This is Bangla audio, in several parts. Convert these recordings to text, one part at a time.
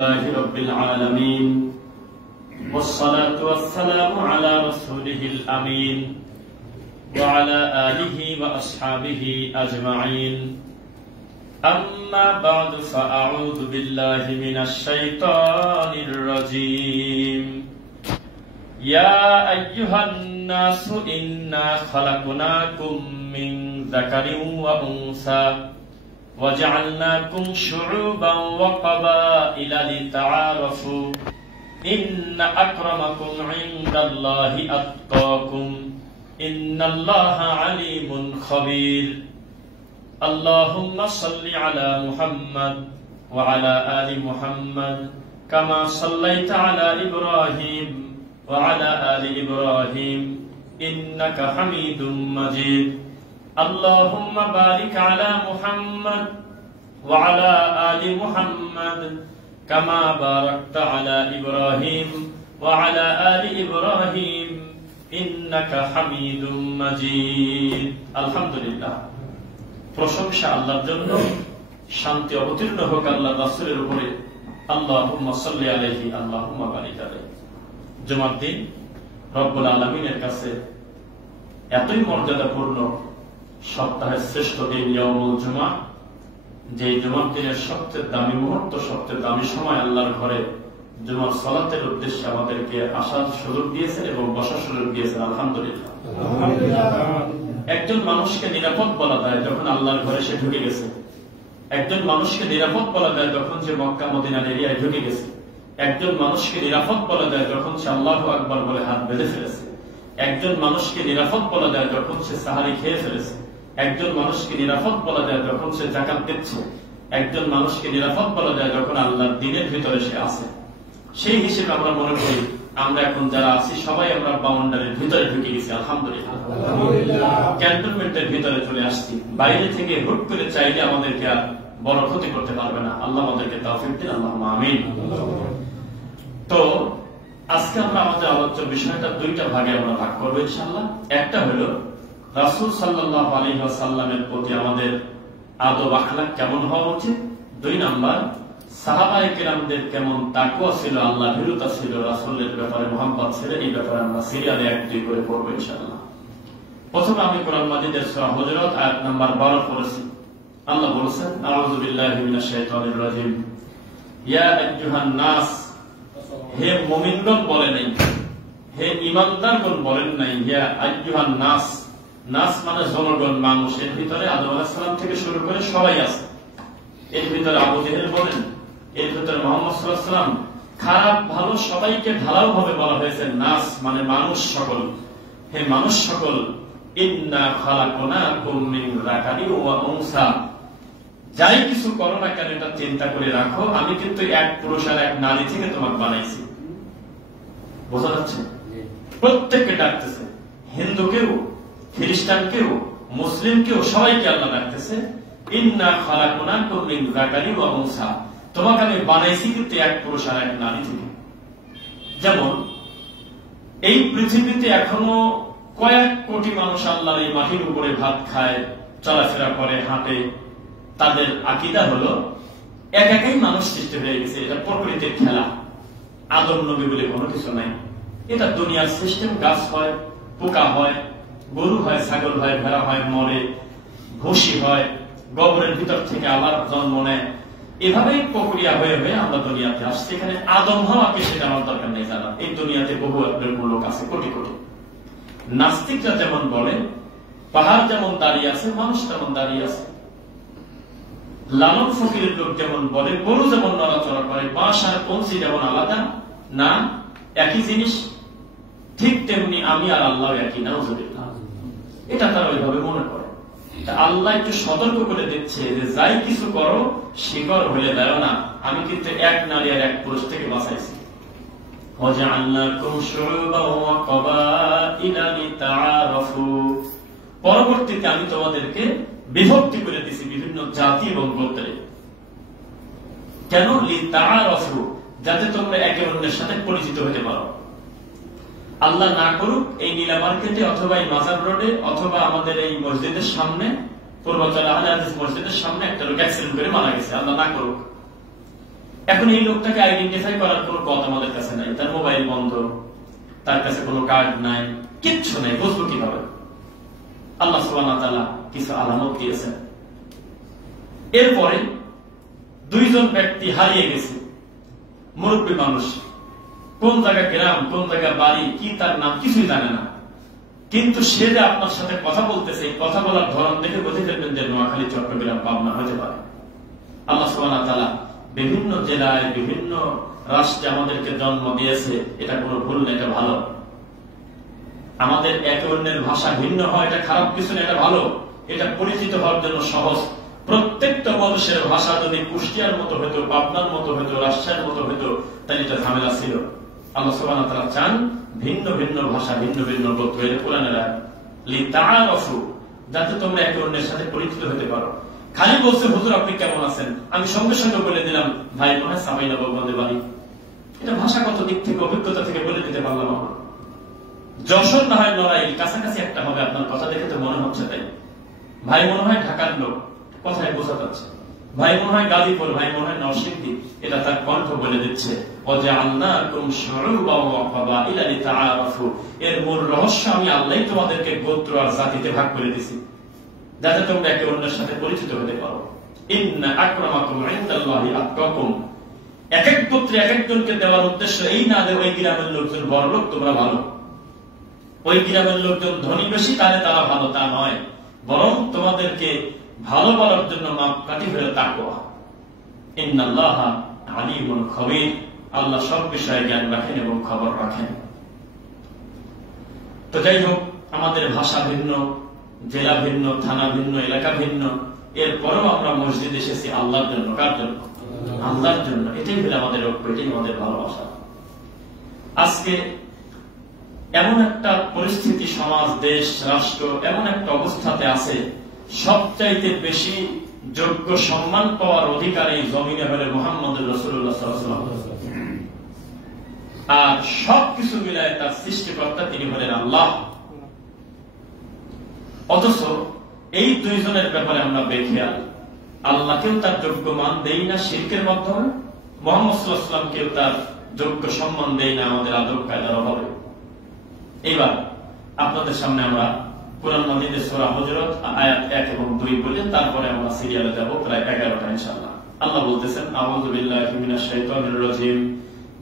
لله رب العالمين والصلاة والسلام على رسوله الأمين وعلى آله وأصحابه أجمعين أما بعد فأعوذ بالله من الشيطان الرجيم يا أيها الناس إنا خلقناكم من ذكر وأنثى وجعلناكم شعوبا وقبائل لتعارفوا إن أكرمكم عند الله أتقاكم إن الله عليم خبير اللهم صل على محمد وعلى آل محمد كما صليت على إبراهيم وعلى آل إبراهيم إنك حميد مجيد اللهم بارك على محمد وعلى آل محمد كما باركت على إبراهيم وعلى آل إبراهيم إنك حميد مجيد الحمد لله প্রশংসা আল্লাহর জন্য শান্তি অবতীর্ণ হোক আল্লাহর রাসূলের উপরে আল্লাহুম্মা সাল্লি আলাইহি আল্লাহুম্মা বারিক আলাইহি জুমার দিন রব্বুল আলামিনের কাছে এতই মর্যাদাপূর্ণ সপ্তাহের শ্রেষ্ঠ দিন ইয়াউমুল জুমআ যে জুমার দিনের সবচেয়ে দামি মুহূর্ত সবচেয়ে দামি সময় আল্লাহর ঘরে জুমার সালাতের উদ্দেশ্যে আমাদেরকে আসার সুযোগ দিয়েছেন এবং বসার সুযোগ দিয়েছেন আলহামদুলিল্লাহ। একজন মানুষকে নিরাপদ বলা যায় যখন আল্লাহর ঘরে সে ঢুকে গেছে, একজন মানুষকে নিরাপদ বলা যায় যখন সে মক্কা মদিনার এরিয়ায় ঢুকে গেছে, একজন মানুষকে নিরাপদ বলা যায় যখন সে আল্লাহু আকবার বলে হাত বেঁধে ফেলেছে, একজন মানুষকে নিরাপদ বলা যায় যখন সে সাহারি খেয়ে ফেলেছে, একজন মানুষকে নিরাপদ বলা যায় যখন সে যাকাত দিচ্ছে, একজন মানুষকে নিরাপদ বলা যায় যখন আল্লাহর দ্বীনের ভিতরে সে আছে। সেই হিসেবে আমরা মনে করি আমরা এখন যারা আছি সবাই আমরা বাউন্ডারির ভিতরে ঢুকে গেছি আলহামদুলিল্লাহ, ক্যান্টনমেন্টের ভিতরে চলে আসছি। বাইরে থেকে হুট করে চাইলে আমাদেরকে আর বড় ক্ষতি করতে পারবে না। আল্লাহ আমাদেরকে তাওফিক দিন, আল্লাহুম্মা আমিন। তো আজকে আমরা আমাদের আলোচ্য বিষয়টা দুইটা ভাগে আমরা ভাগ করবো ইনশাআল্লাহ। একটা হলো রাসূল সাল্লাল্লাহু আলাইহি ওয়াসাল্লামের প্রতি আমাদের আদব আখলাক কেমন হওয়া উচিত, দুই নাম্বার সাহাবায়ে কেরামদের কেমন তাকওয়া ছিল, আল্লাহ ভীরুতা ছিল, রাসূলের ব্যাপারে মুহাব্বত ছিল, এই ব্যাপারে আমরা সিরিয়ালে এক দুই করে পড়বো ইনশাআল্লাহ। প্রথমে আমি কোরআন মাজিদের সূরা হুজুরাত আয়াত নাম্বার 12 পড়েছি। আল্লাহ বলেছেন আউযু বিল্লাহি মিনাশ শাইতানির রাজিম ইয়া আইয়ুহান নাস, হে মুমিনগণ বলে নাই, হে ঈমানদারগণ বলেন নাই, ইয়া আইয়ুহান নাস, নাস মানে জনগণ, মানুষ। এর ভিতরে আদম আলাইহিস সালাম থেকে শুরু করে সবাই আছে। এর ভিতরে আবু জেহেল বলেন, এর ভিতরে মুহাম্মদ সাল্লাল্লাহু আলাইহি ওয়াসাল্লাম, খারাপ ভালো সবাইকে ঢালাও ভাবে বলা হয়েছে। নাস মানে মানুষ সকল, হে মানুষ সকল, ইন্না খালাকনাকুম মিন যাকারিন ওয়া উনসা, যাই কিছু করো না কেন এটা চিন্তা করে রাখো, আমি কিন্তু এক পুরুষ আর এক নারী থেকে তোমাকে বানাইছি। বোঝা যাচ্ছে? প্রত্যেককে ডাকতেছে, হিন্দুকেও, খ্রিস্টানকেও, মুসলিমকেও, সবাইকে আল্লাহ ডাকতেছে ইন্না খালাকনাকুম মিন যাকারিন ওয়া উনসা, তোমাকে আমি বানাইছি কিন্তু এক পুরুষ আর এক নারী থেকে। যেমন এই পৃথিবীতে এখনো কয়েক কোটি মানুষ আল্লাহর এই মাটির উপরে ভাত খায়, চলাফেরা করে, হাঁটে। তাদের আকীদা হলো এক একাই মানুষ সৃষ্টি হয়ে গেছে, এটা প্রকৃতির খেলা, আদম নবী বলে কোনো কিছু নাই। এটা দুনিয়ার সিস্টেম, গাছ হয়, পোকা হয়, গরু হয়, ছাগল হয়, ভেড়া হয়, মরে, ভুসি হয়, গোবরের ভিতর থেকে আবার জন্ম নেয়। এভাবেই প্রক্রিয়া হয়ে হয়ে আমরা দুনিয়াতে আসছি। এখানে আদম হওয়া কি সেটা আমার দরকার নেই জানা। এই দুনিয়াতে বহু লোক আছে, কোটি কোটি। নাস্তিকরা যেমন বলে পাহাড় যেমন দাঁড়িয়ে আছে, মানুষ তেমন দাঁড়িয়ে আছে। লালন ফকিরের লোক যেমন বলে গরু যেমন নড়াচড়া করে, বাঁশ আর কঞ্চি যেমন আলাদা না, একই জিনিস, ঠিক তেমনি আমি আর আল্লাহ একই। নাউযুবিল্লাহ, এটা তারা ওইভাবে মনে করে। আল্লাহ একটু সতর্ক করে দিচ্ছে যে যাই কিছু করো শিকর হয়ে দাঁড়ো না, আমি কিন্তু এক নারী আর এক পুরুষ থেকে বাঁচাইছি। পরবর্তীতে আমি তোমাদেরকে বিভক্তি করে দিছি বিভিন্ন জাতি এবং গোত্রে। কেন? লিতাআরাফু, যাতে তোমরা একে অন্যের সাথে পরিচিত হতে পারো। আল্লাহ না করুক এই নীলা মার্কেটে অথবা এই মাজার রোডে অথবা আমাদের এই মসজিদের সামনে, পূর্বাচল আহলে হাদিস মসজিদের সামনে একটা লোক অ্যাক্সিডেন্ট করে মারা গেছে, আল্লাহ না করুক। এখন এই লোকটাকে আইডেন্টিফাই করার কোনো পথ আমাদের কাছে নাই, তার মোবাইল বন্ধ, তার কাছে কোনো কার্ড নাই, কিচ্ছু নাই, বুঝবো কিভাবে? আল্লাহ সুবহানাহু ওয়া তাআলা কিছু আলামত দিয়েছেন। এরপরে দুইজন ব্যক্তি হারিয়ে গেছে, মুরব্বী মানুষ, কোন জায়গা গ্রাম, কোন জায়গা বাড়ি, কি তার নাম কিছুই জানে না, কিন্তু সে যে আপনার সাথে কথা বলতেছে, কথা বলার ধরন দেখে বুঝে ফেলবেন যে নোয়াখালী, চট্টগ্রাম, পাবনা হতে পারে। আল্লাহ সুবহানাহু ওয়া তাআলা বিভিন্ন জেলায়, বিভিন্ন রাষ্ট্রে আমাদেরকে জন্ম দিয়েছে, এটা কোনো ভুল না, এটা ভালো। আমাদের একে অন্যের ভাষা ভিন্ন হয়, এটা খারাপ কিছু না, এটা ভালো। এটা পরিচিত হওয়ার জন্য সহজ। প্রত্যেকটা মানুষের ভাষা যদি কুষ্টিয়ার মতো হইতো, পাবনার মতো হইতো, রাজশাহীর মতো হইতো, তাহলে এটা ঝামেলা ছিল। আল্লাহ সুবহানাহু ওয়া তাআলা চান ভিন্ন ভিন্ন ভাষা, ভিন্ন ভিন্ন গোত্র, এটা কোরআনের আয়াত, লিতাআরাফু, যাতে তোমরা একে অন্যের সাথে পরিচিত হতে পারো। খালি বলছে হুজুর আপনি কেমন আছেন, আমি সঙ্গে সঙ্গে বলে দিলাম ভাই মনে হয় সামাইনা বলবন্দের বাড়ি। এটা ভাষাগত দিক থেকে, অভিজ্ঞতা থেকে বলে দিতে পারলাম। আমার যশোর না হয় নড়াইল, কাছাকাছি একটা হবে, আপনার কথা দেখে তো মনে হচ্ছে তাই। ভাই মনে হয় ঢাকার লোক, কথায় বোঝা যাচ্ছে। ভাই মনে হয় গাজীপুর, ভাই মনে হয় নরসিংদী, এটা তার কণ্ঠ বলে দিচ্ছে। এর মূল রহস্য আমি আল্লাহ তোমাদেরকে গোত্র আর জাতিতে ভাগ করে দিছি, যাতে তোমরা একে অন্যের সাথে পরিচিত হতে পারো। ইন্না আকরামাকুম ইনদাল্লাহি আতকাকুম, এক এক গোত্রে এক একজনকে দেওয়ার উদ্দেশ্য এই না যে ওই গ্রামের লোকজন বড় লোক, তোমরা ভালো, ওই গ্রামের লোকজন ধনী বেশি, তাহলে তারা ভালো, তা নয়। বরং তোমাদেরকে ভালো বলার জন্য মাপকাঠি হলো তাকওয়া। ইন্নাল্লাহা আলিমুন খবীর, আল্লাহ সব বিষয়ে জ্ঞান রাখেন এবং খবর রাখেন। তো যাই হোক, আমাদের ভাষা ভিন্ন, জেলা ভিন্ন, থানা ভিন্ন, এলাকা ভিন্ন, এরপরেও আমরা মসজিদ এসেছি আল্লাহর জন্য। কার জন্য? আল্লাহর জন্য। এটাই হলো আমাদের ঐক্য, এটাই আমাদের ভালোবাসা। আজকে এমন একটা পরিস্থিতি, সমাজ, দেশ, রাষ্ট্র এমন একটা অবস্থাতে আছে, সবচাইতে বেশি যোগ্য সম্মান পাওয়ার অধিকারী জমিনে হলে মুহাম্মদুর রাসূলুল্লাহ সাল্লাল্লাহু আলাইহি ওয়াসাল্লাম, আর সবকিছু মিলায় তার সৃষ্টিকর্তা তিনি হলেন আল্লাহ। অথচ এই দুইজনের ব্যাপারে আমরা বেখেয়াল। আল্লাহকেও তার যোগ্য মান দেই না শিরকের মাধ্যমে, মুহাম্মদ সাল্লাল্লাহু আলাইহি ওয়াসাল্লামকেও তার যোগ্য সম্মান দেই না আমাদের আদব কায়দার অভাবে। এবার আপনাদের সামনে আমরা কুরআন মাজিদের সূরা হুজুরাত আয়াত 1 এবং 2 বলে তারপরে আমরা সিরিয়ালে যাব, প্রায় 11টা ইনশাআল্লাহ। আল্লাহ বলতেছেন, আউযু বিল্লাহি মিনাশ শাইতানির রাজীম,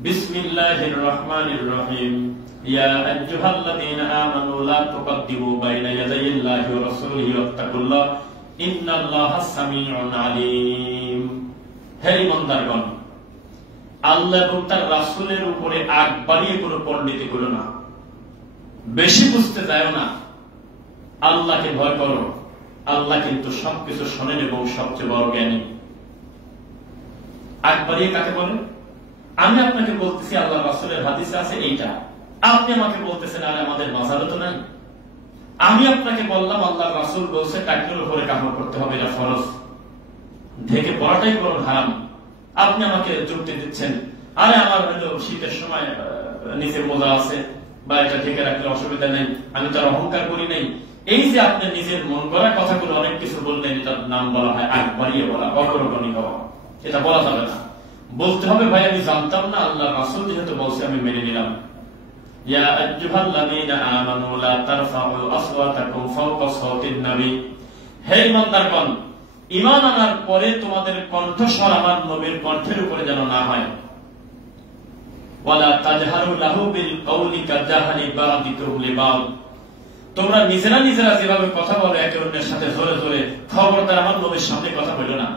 বিসমিল্লাহির রহমানির রহিম, ইয়া আইয়ুহাল্লাযীনা আমানু লা তুকদ্দিমু বাইনা ইয়াদাইল্লাহি ওয়া রাসূলিহি ওয়াত্তাকুল্লাহ ইন্নাল্লাহা সামিউন আলীম। হে ঈমানদারগণ, আল্লাহ এবং তার রাসূলের উপরে আগ বাড়িয়ে কোনো পণ্ডিতি করো না, বেশি বুঝতে যায় না, আল্লাহকে ভয় করো। আল্লাহ কিন্তু সবকিছু শোনেন এবং সবচেয়ে বড় জ্ঞানী। আগ বাড়িয়ে কাকে বলে? আমি আপনাকে বলতেছি আল্লাহ রাসূলের হাদিসে আছে এইটা, আপনি আমাকে বলতেছেন আরে আমাদের মাজারে তো নাই। আমি আপনাকে বললাম আল্লাহ রাসূল বলছে টাকনুর উপরে কাপড় করতে হবে, এটা ফরজ, ঢেকে পড়াটাই বরং হারাম। আপনি আমাকে যুক্তি দিচ্ছেন আরে আমার হলো শীতের সময় নিচে মোজা আছে, বা এটা ঢেকে রাখলে অসুবিধা নেই, আমি তার অহংকার করি নাই। এই যে আপনি নিজের মন গড়া কথাগুলো অনেক কিছু বললেন, এটার নাম বলা হয় আগ বাড়িয়ে বলা, অগ্রগণী হওয়া। এটা বলা যাবে না, বলতে হবে ভাই আমি জানতাম না, আল্লাহ রাসূল যেহেতু বলছে আমি মেনে নিলাম। ইয়া আইয়ুহাল্লাযীনা আমানু লা তারফাউ আসওয়াতাকুম ফাওকা সাওতিন নবী, হে ঈমানদারগণ, ঈমান আনার পরে তোমাদের কণ্ঠস্বর আমার নবীর কণ্ঠের উপরে যেন না হয়। ওয়ালা তাজহারু লাহু বিল কওলি কাজাহারি বাদিকুম লিবাদ, তোমরা নিজেরা নিজেরা যেভাবে কথা বলো একে অন্যের সাথে জোরে জোরে, খবরদার আমার নবীর সামনে কথা বলো না।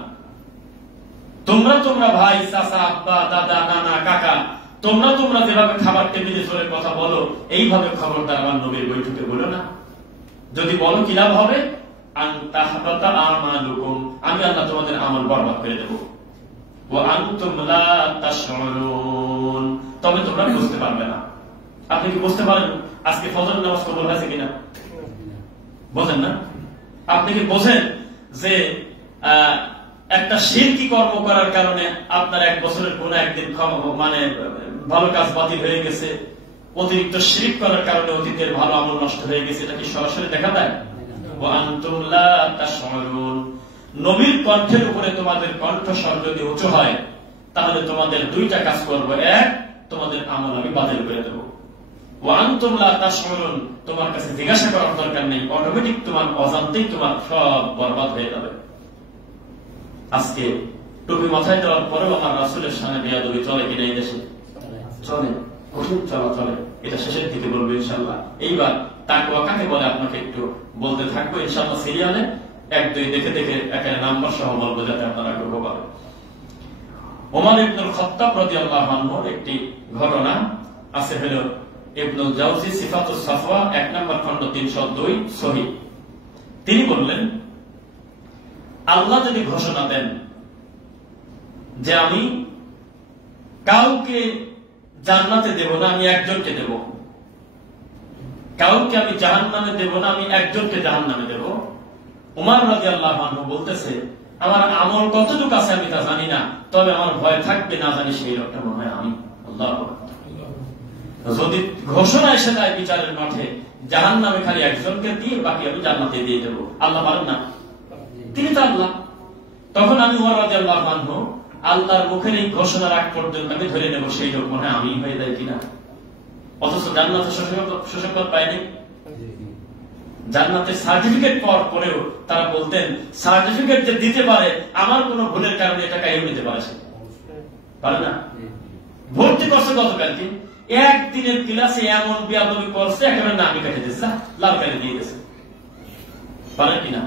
তোমরা ভাই, চাচা, আব্বা, দাদা, নানা, কাকা, তোমরা যেভাবে খাবার টেবিলে জোরে কথা বলো, এইভাবে খবরদার আমার নবীর বৈঠকে বলো না। যদি বলো কি লাভ হবে? আন তাহবাতা আমালুকুম, আমি আল্লাহ তোমাদের আমল বরবাদ করে দেব। ওয়া আনতুম লা তাশউরুন, তবে তোমরা বুঝতে পারবে না। আপনি কি বুঝতে পারেন আজকে ফজর নামাজ কবুল হয়েছে কিনা? বোঝেন না? আপনি কি বোঝেন যে একটা শিরকি কর্ম করার কারণে আপনার 1 বছরের কোন একদিন মানে ভালো কাজ বাতিল হয়ে গেছে, অতিরিক্ত শিরক করার কারণে অতীতের ভালো আমল নষ্ট হয়ে গেছে, এটা কি সরাসরি দেখা দেয়? ওয়া আনতুম লা তাশউরুন, নবীর কণ্ঠের উপরে তোমাদের কণ্ঠস্বর যদি উঁচু হয়, তাহলে তোমাদের দুইটা কাজ করবো। এক, তোমাদের আমল আমি বাতিল করে দেবো। ওয়া আনতুম লা তাশউরুন, তোমার কাছে জিজ্ঞাসা করার দরকার নেই, অটোমেটিক তোমার অজান্তেই তোমার সব বরবাদ হয়ে যাবে। আজকে টুপি মাথায় দেওয়ার পরেও আমার রাসূলের সামনে বেয়াদবি চলে কিনা এই দেশে? চলে, কঠিন চলা চলে। এটা শেষের দিকে বলবো ইনশাআল্লাহ। এইবার তাকওয়া কাকে বলে আপনাকে একটু বলতে থাকবো ইনশাআল্লাহ সিরিয়ালে, এক দুই দেখে দেখে একের নাম্বার সহ বলবো যাতে আপনারা গ্রহ পাবেন। ওমর ইবনুল খাত্তাব রাদিয়াল্লাহু আনহুর একটি ঘটনা আছে, হলো ইবনুল জাওজি সিফাতুস সাফওয়া 1 নম্বর খণ্ড 302 সহিহ। তিনি বললেন, আল্লাহ যদি ঘোষণা দেন যে আমি কাউকে জান্নাতে দেব না, আমি একজনকে দেব, কাউকে আমি জাহান্নামে দেব না, আমি একজনকে জাহান্নামে দেব, উমর রাদিয়াল্লাহু আনহু বলতেছে, আমার আমল কতটুকু আছে আমি তা জানি না, তবে আমার ভয় থাকবে না জানি সেই লোকটা মনে হয় আমি। আল্লাহু আকবার। যদি ঘোষণা এসে যায় বিচারের মাঠে জাহান্নামে খালি একজনকে দিয়ে বাকি আমি জান্নাতে দিয়ে দেব, আল্লাহ পারেন না? তিনি তো আল্লাহ। তখন আমি উমর রাদিয়াল্লাহু আনহু আল্লাহর মুখের এই ঘোষণার আগ পর্যন্ত আমি ধরে নেব সেই লোক মনে হয় আমি হয়ে যায় কিনা। অথচ জান্নাতে সুসংবাদ পায়নি, জান্নাতের সার্টিফিকেট পাওয়ার পরেও তারা বলতেন সার্টিফিকেট যে দিতে পারে আমার কোন ভুলের কারণে এটা কাইম নিতে পারে, সে পারে না। ভর্তি করছে গতকালকে একদিনের ক্লাসে এমন বিয়াদবি করছে একেবারে নামি কেটে দিচ্ছে, লাল কালি দিয়ে গেছে, পারে কিনা?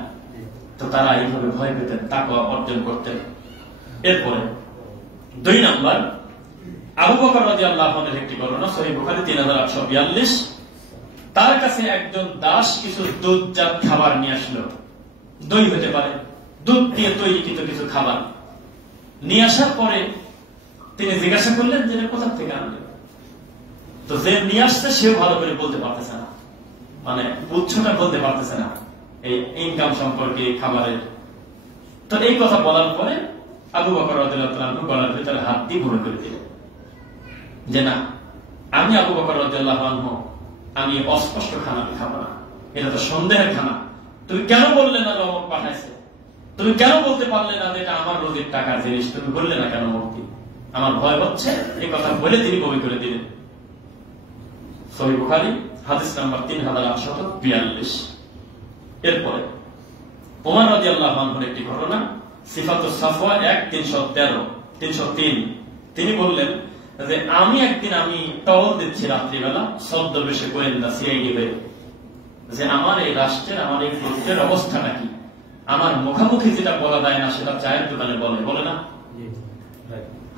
তো তারা এইভাবে ভয় পেতেন, তাকওয়া অর্জন করতেন। এরপরে 2 নাম্বার, আবু বকর রাদিয়াল্লাহু আনহুর একটি ঘটনা, সহিহ বুখারী 3842। তার কাছে একজন দাস কিছু দুধজাত খাবার নিয়ে আসলো, দই হতে পারে, দুধ দিয়ে তৈরিকৃত কিছু খাবার নিয়ে আসার পরে তিনি জিজ্ঞাসা করলেন যে কোথা থেকে আনলেন। তো যে নিয়ে আসছে সেও ভালো করে বলতে পারতেছে না, মানে উৎসটা বলতে পারতেছে না এই ইনকাম সম্পর্কে খাবারের। তো এই কথা বলার পরে আবু বকর রাদিয়াল্লাহু আনহু গলার ভিতরে হাত দিয়ে ভরে করে দিলেন যে না, আমি আবু বকর রাদিয়াল্লাহু আনহু আমি অস্পষ্ট খানা খাবো না, এটা তো সন্দেহের খানা। তুমি কেন বললে না অমুক পাঠাইছে? তুমি কেন বলতে পারলে না যে এটা আমার রোজের টাকার জিনিস? তুমি বললে না কেন মুক্তি? আমার ভয় হচ্ছে, এই কথা বলে তিনি বমি করে দিলেন। সহিহ বুখারী হাদিস নাম্বার 3842। এরপরে ওমর রাদিয়াল্লাহু আনহুর একটি ঘটনা, সিফাতুস সাফওয়া 1:313-303। তিনি বললেন যে আমি একদিন আমি টহল দিচ্ছি রাত্রিবেলা, ছদ্মবেশে গোয়েন্দা সিআইডি হয়ে, যে আমার এই রাষ্ট্রের আমার এই গোত্রের অবস্থাটা কি। আমার মুখামুখি যেটা বলা যায় না সেটা চায়ের দোকানে বলে না।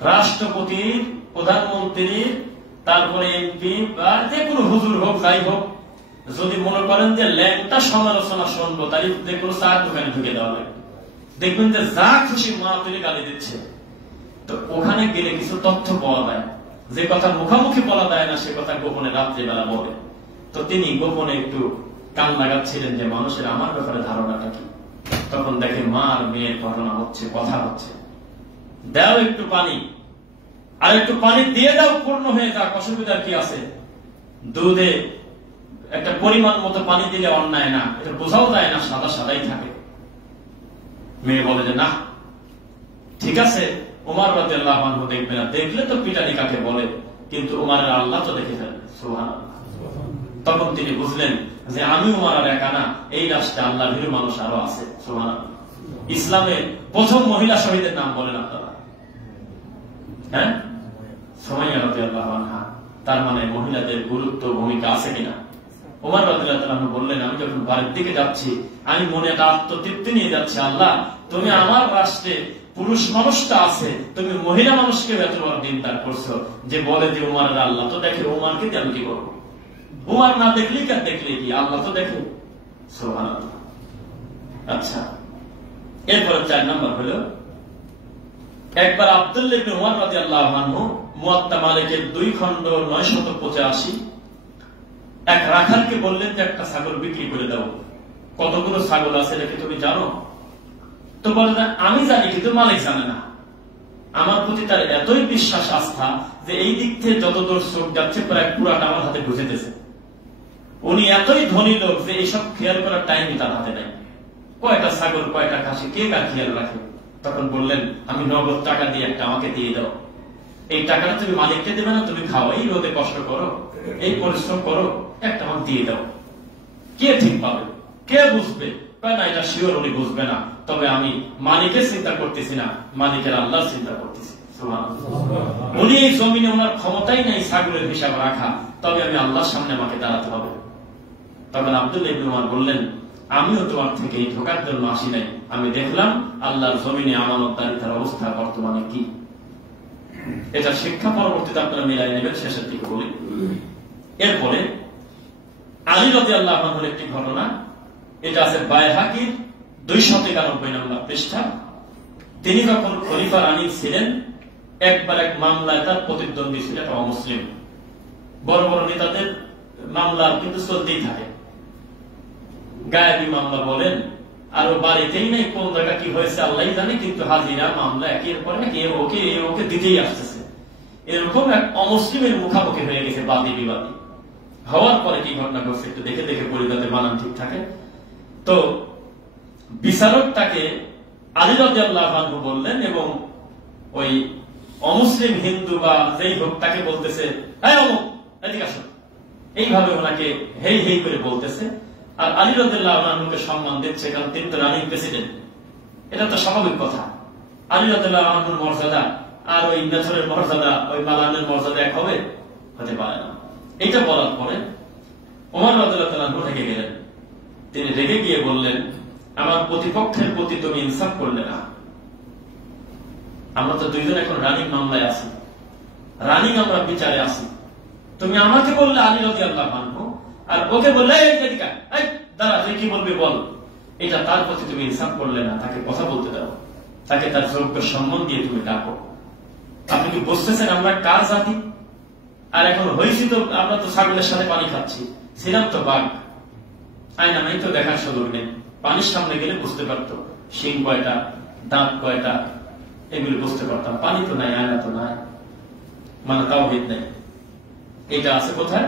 রাষ্ট্রপতির, প্রধানমন্ত্রীর, তারপরে এমপি বা যে কোনো হুজুর হোক যাই হোক, যদি মনে করেন যে ল্যাংটা সমালোচনা শুনবো, তাই যে কোনো চায়ের দোকানে ঢুকে দেওয়া লাগে, দেখবেন যে যা খুশি মা তুলে গালি দিচ্ছে। তো ওখানে গেলে কিছু তথ্য পাওয়া যায়, যে কথা মুখামুখি বলা যায় না সে কথা গোপনে রাত্রিবেলা বলে। তো তিনি গোপনে একটু কান লাগাচ্ছিলেন যে মানুষের আমার ব্যাপারে ধারণাটা কি। তখন দেখে মা আর মেয়ের ঘটনা হচ্ছে, কথা হচ্ছে, দাও একটু পানি, আর একটু পানি দিয়ে দাও, পূর্ণ হয়ে যাক, অসুবিধার কি আছে? দুধে একটা পরিমাণ মতো পানি দিলে অন্যায় না, এটা বোঝাও যায় না, সাদা সাদাই থাকে। মেয়ে বলে যে না ঠিক আছে, ওমর রাদিয়াল্লাহু আনহু দেখবে না, দেখলে তো পিটানি কাকে বলে, কিন্তু ওমরের আল্লাহ তো দেখে ফেলবে, সুবহানাল্লাহ। তখন তিনি বুঝলেন যে আমি ওমর আর একা না, এই রাষ্ট্রে আল্লাহর ভীরু মানুষ আরো আছে, সুবহানাল্লাহ। ইসলামের প্রথম মহিলা শহীদের নাম বলেন আপনারা, হ্যাঁ, সুমাইয়া রাদিয়াল্লাহু আনহা। তার মানে মহিলাদের গুরুত্ব ভূমিকা আছে কিনা? ওমর রাদিয়াল্লাহু আনহু বললেন, আমি যখন বাড়ির দিকে যাচ্ছি আমি মনে একটা আত্মতৃপ্তি নিয়ে যাচ্ছি, আল্লাহ তুমি আমার রাষ্ট্রে পুরুষ মানুষটা আছে, তুমি মহিলা মানুষকে এত বড় দিন দান করছো, যে বলে যে উমারের আল্লাহ তো দেখে, উমারকে দিয়ে আমি কি করবো? উমার না দেখলি কার দেখলে কি, আল্লাহ তো দেখে, সুবহানাল্লাহ। আচ্ছা, এরপরে 4 নম্বর হলো, একবার আব্দুল্লাহ ইবনে উমর রাদিয়াল্লাহু আনহু মুয়াত্তা মালিকের 2 খণ্ড 985 এক রাখালকে বললেন যে একটা ছাগল বিক্রি করে দাও। কতগুলো ছাগল আছে এটা কি তুমি জানো? তো বলে না আমি জানি, কিন্তু মালিক জানে না। আমার প্রতি তার এতই বিশ্বাস আস্থা যে এই দিক থেকে যতদূর চোখ যাচ্ছে প্রায় পুরাটা আমার হাতে বুঝেতেছে। উনি এতই ধনী লোক যে এইসব খেয়াল করার টাইমই তার হাতে নাই। কয়টা ছাগল, কয়টা খাসি, কে কার খেয়াল রাখে? তখন বললেন আমি নগদ টাকা দিয়ে একটা আমাকে দিয়ে দাও। এই টাকাটা তুমি মালিককে দেবে না, তুমি খাও, এই রোদে কষ্ট করো, এই পরিশ্রম করো, একটা আমাকে দিয়ে দাও। কে ঠিক পাবে, কে বুঝবে? না, এটা শিওর উনি বুঝবে না, তবে আমি মালিকের চিন্তা করতেছি না, মালিকের আল্লাহর চিন্তা করতেছি। উনি এই জমিনে ওনার ক্ষমতাই নাই ছাগলের হিসাব রাখা, তবে আমি আল্লাহর সামনে আমাকে দাঁড়াতে হবে। তখন আব্দুল্লাহ ইবনে উমর বললেন, আমিও তোমার থেকে এই ধোকার জন্য আসি নাই, আমি দেখলাম আল্লাহর জমিনে আমানতদারিতার অবস্থা বর্তমানে কি। এটা শিক্ষা পরবর্তীতে আপনারা মিলাই নেবেন, শেষের দিকে বলি। এরপরে আলী রাদিয়াল্লাহু আনহুর একটি ঘটনা, এটা আছে বাইহাকির 291 নম্বর পৃষ্ঠা। তিনি যখন খলিফা রানী ছিলেন, একবার এক মামলায় তার প্রতিদ্বন্দ্বী ছিল একটা অমুসলিম। বড় বড় নেতাদের মামলা কিন্তু চলতেই থাকে, গায়েবী মামলা বলেন, আরো বাড়িতেই নেই, কোন জায়গা কি হয়েছে আল্লাহ জানে, কিন্তু হাজিরা মামলা একের পর এক ওকে দিতেই আসতেছে। এরকম এক অমুসলিমের মুখামুখি হয়ে গেছে বাদী বিবাদী। হওয়ার পরে কি ঘটনা ঘটছে একটু দেখে দেখে পরিবারে বানান ঠিক থাকে। তো বিচারক তাকে আলী রাদিয়াল্লাহু আনহু বললেন, এবং ওই অমুসলিম হিন্দু বা যেই হোক তাকে বলতেছে, হ্যাঁ অমুক এদিকে আসো, এইভাবে ওনাকে হেই হেই করে বলতেছে। আর আলী রাদিয়াল্লাহু আনহুকে সম্মান দিচ্ছে, কারণ তিনি তো রানিং প্রেসিডেন্ট, এটা তো স্বাভাবিক কথা। আলী রাদিয়াল্লাহু আনহুর মর্যাদা আর ওই নেথরের মর্যাদা, ওই মালানের মর্যাদা এক হবে? হতে পারে না। এটা বলার পরে ওমর রাদিয়াল্লাহু আনহু রেগে গেলেন। তিনি রেগে গিয়ে বললেন, আমার প্রতিপক্ষের প্রতি তুমি ইনসাফ করলে না। আমরা তো দুইজন এখন রানিং মামলায় আছি, রানিং আমরা বিচারে আছি, তুমি আমাকে বললে আলী রাদিয়াল্লাহু আনহু, আর ওকে বললে এই দাঁড়া, তুই কি বলবি বল। এটা তার প্রতি তুমি ইনসাফ করলে না, তাকে কথা বলতে দাও, তাকে তার যোগ্য সম্মান দিয়ে তুমি ডাকো। আপনি কি বুঝতেছেন আমরা কার জাতি? আর এখন হয়েছি তো, আমরা তো ছাগলের সাথে পানি খাচ্ছি, ছিলাম তো বাঘ, আয়না নাই তো দেখার সুযোগ নেই। পানির সামনে গেলে বুঝতে পারতো শিং কয়টা, দাঁত কয়টা, এগুলো বুঝতে পারতাম। পানি তো নাই, আয়না তো নাই, মানে তাওহীদ নেই। এটা আছে কোথায়?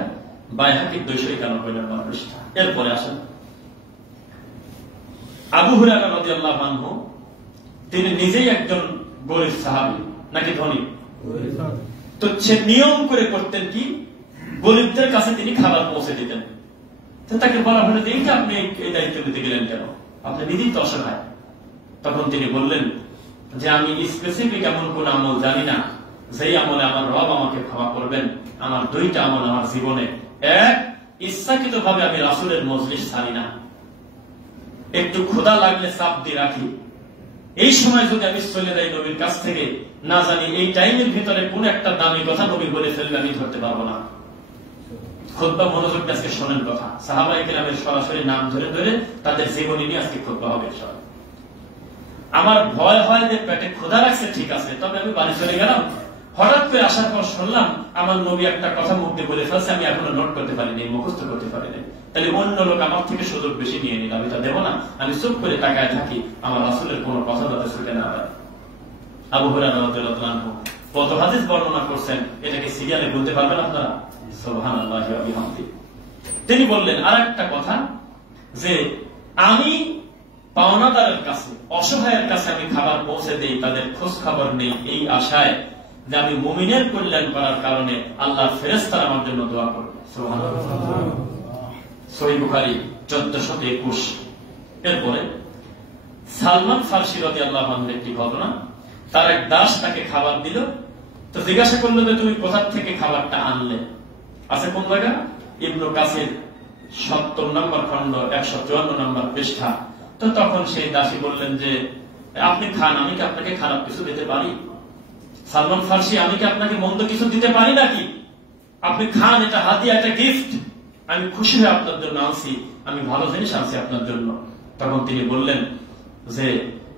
বাইহাকির 291 নম্বর পৃষ্ঠা। এরপরে আসেন আবু হুরায়রা রাদিয়াল্লাহু আনহু, তিনি নিজেই একজন গরীব সাহাবী, নাকি ধনী? তো সে নিয়ম করে করতেন কি, গরিবদের কাছে তিনি খাবার পৌঁছে দিতেন। তো তাকে বলা হলো যে এইটা আপনি এই দায়িত্ব নিতে গেলেন কেন, আপনি নিজেই তো অসহায়। তখন তিনি বললেন যে আমি স্পেসিফিক এমন কোন আমল জানি না যেই আমলে আমার রব আমাকে ক্ষমা করবেন। আমার দুইটা আমল আমার জীবনে, এক, ইচ্ছাকৃত ভাবে আমি রাসূলের মজলিস ছাড়ি না, একটু ক্ষুধা লাগলে চাপ দিয়ে রাখি। এই সময় যদি আমি চলে যাই নবীর কাছ থেকে, না জানি এই টাইমের ভিতরে কোন একটা দামি কথা নবী বলে ফেলবে, আমি ধরতে পারবো না। খুতবা মনোযোগ আজকে শোনেন কথা, সাহাবায়ে কেরামের সরাসরি নাম ধরে ধরে তাদের জীবনী নিয়ে আজকে খুতবা হবে। আমার ভয় হয় যে পেটে ক্ষুধা রাখছে, ঠিক আছে, তবে আমি বাড়ি চলে গেলাম, হঠাৎ করে আসার পর শুনলাম আমার নবী একটা কথা মুখ দিয়ে বলে ফেলছে, আমি এখনো নোট করতে পারিনি, মুখস্থ করতে পারিনি, তাহলে অন্য লোক আমার থেকে সুযোগ বেশি নিয়ে নিল, আমি তা দেবো না। আমি চুপ করে তাকায় থাকি, আমার রাসূলের কোনো কথা যাতে ছুটে না হয়। আবু হুরায়রা রাদিয়াল্লাহু আনহু কত হাদিস বর্ণনা করছেন, এটাকে সিরিয়ালে বলতে পারবেন আপনারা? সুবহানাল্লাহি ওয়া বিহামদিহি। তিনি বললেন আর একটা কথা, যে আমি পাওনাদারের কাছে, অসহায়ের কাছে আমি খাবার পৌঁছে দেই, তাদের খোঁজ খবর নেই, এই আশায় যে আমি মুমিনের কল্যাণ করার কারণে আল্লাহর ফেরেশতারা আমার জন্য দোয়া করবে। সুবহানাল্লাহ। সহিহ বুখারী 1421। এরপরে সালমান ফারসি রাদিয়াল্লাহু আনহু একটি ঘটনা, তার এক দাস তাকে খাবার দিল, তো জিজ্ঞাসা করলো যে তুমি কোথা থেকে খাবারটা আনলে, আছে কোন জায়গা? ইবনে কাসির 70 নম্বর খণ্ড 154 নম্বর পৃষ্ঠা। তো তখন সেই দাসী বললেন যে আপনি খান, আমি কি আপনাকে খারাপ কিছু দিতে পারি? সালমান ফারসি, আমি কি আপনাকে মন্দ কিছু দিতে পারি নাকি? আপনি খান, এটা হাদিয়া, এটা গিফট, আমি খুশি হয়ে আপনার জন্য আনছি, আমি ভালো জিনিস আনছি আপনার জন্য। তখন তিনি বললেন যে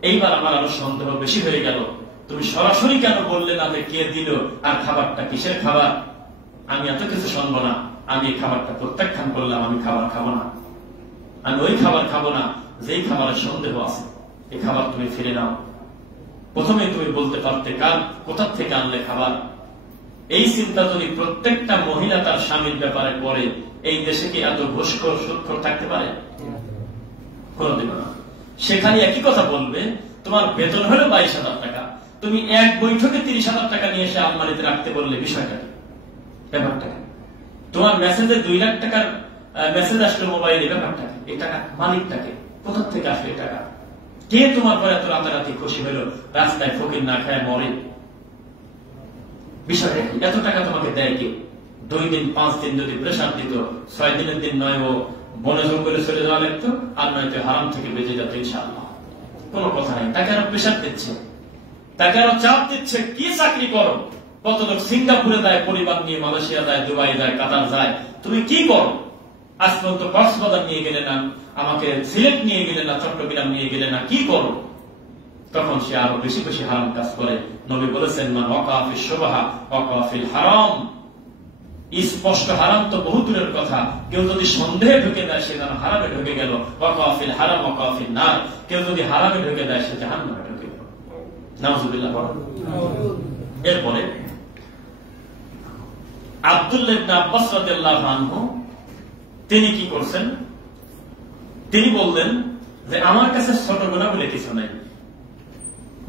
এইবার আমার আরো সন্দেহ বেশি হয়ে গেল, তুমি সরাসরি কেন বললে না যে কে দিল, আর খাবারটা কিসের খাবার? আমি এত কিছু শুনবো না, আমি এই খাবারটা প্রত্যাখ্যান করলাম, আমি খাবার খাবো না, আমি ওই খাবার খাবো না যেই খাবারের সন্দেহ আছে, এই খাবার তুমি ফিরে নাও। প্রথমে তুমি বলতে পারতে কার কোথা থেকে আনলে খাবার। এই চিন্তা যদি প্রত্যেকটা মহিলা তার স্বামীর ব্যাপারে পড়ে, এই দেশে কি এত ঘুষখোর সুদখোর থাকতে পারে? কোনদিন না। সেখানে একই কথা বলবে, তোমার বেতন হলো 22,000 টাকা, তুমি এক বৈঠকে 30,000 টাকা নিয়ে এসে আলমারিতে রাখতে বললে বিষয়টা ব্যাপারটা তোমার মেসেজে 2 লাখ টাকার মেসেজ আসলো মোবাইলে, ব্যাপারটা এই টাকা মালিকটাকে কোথা থেকে আসলে টাকা? কে তোমার পরে এত রাতারাতি খুশি হইল রাস্তায় ফকির না খায় মরে? বিষয়টা এত টাকা তোমাকে দেয় কে? 2 দিন 5 দিন যদি প্রেশার দিত, 6 দিনের দিন নয় ও বনে জঙ্গলে চলে যাওয়া লাগতো, আর নয়তো হারাম থেকে বেঁচে যেত ইনশাআল্লাহ। কোনো কথা নাই। তাকে আরো প্রেশার দিচ্ছে, তাকে আরো চাপ দিচ্ছে, কি চাকরি করো? কত লোক সিঙ্গাপুরে যায়, পরিবার নিয়ে মালয়েশিয়া যায়, দুবাই যায়, কাতার যায়, তুমি কি করো? আজ পর্যন্ত কক্সবাজার নিয়ে গেলে না, আমাকে সিলেট নিয়ে গেলে না, চট্টগ্রাম নিয়ে গেলে না, কি করো? তখন সে আরো বেশি বেশি হারাম কাজ করে। নবী বলেছেন, মান ওয়াকা ফি শুবহা ওয়াকা ফিল হারাম। স্পষ্ট হারাম তো বহু দূরের কথা, কেউ যদি সন্দেহে ঢুকে দেয় সে যেন হারামে ঢুকে গেল। ওয়াকা ফিল হারাম ওয়াকা ফিল নার। কেউ যদি হারামে ঢুকে দেয় সে জাহান্নামে ঢুকে গেল। নাউযুবিল্লাহ। এরপরে আব্দুল্লাহ ইবনে আব্বাস রাদিয়াল্লাহু আনহু তিনি কি করছেন? তিনি বললেন যে আমার কাছে ছোট গুনাহ বলে কিছু নাই।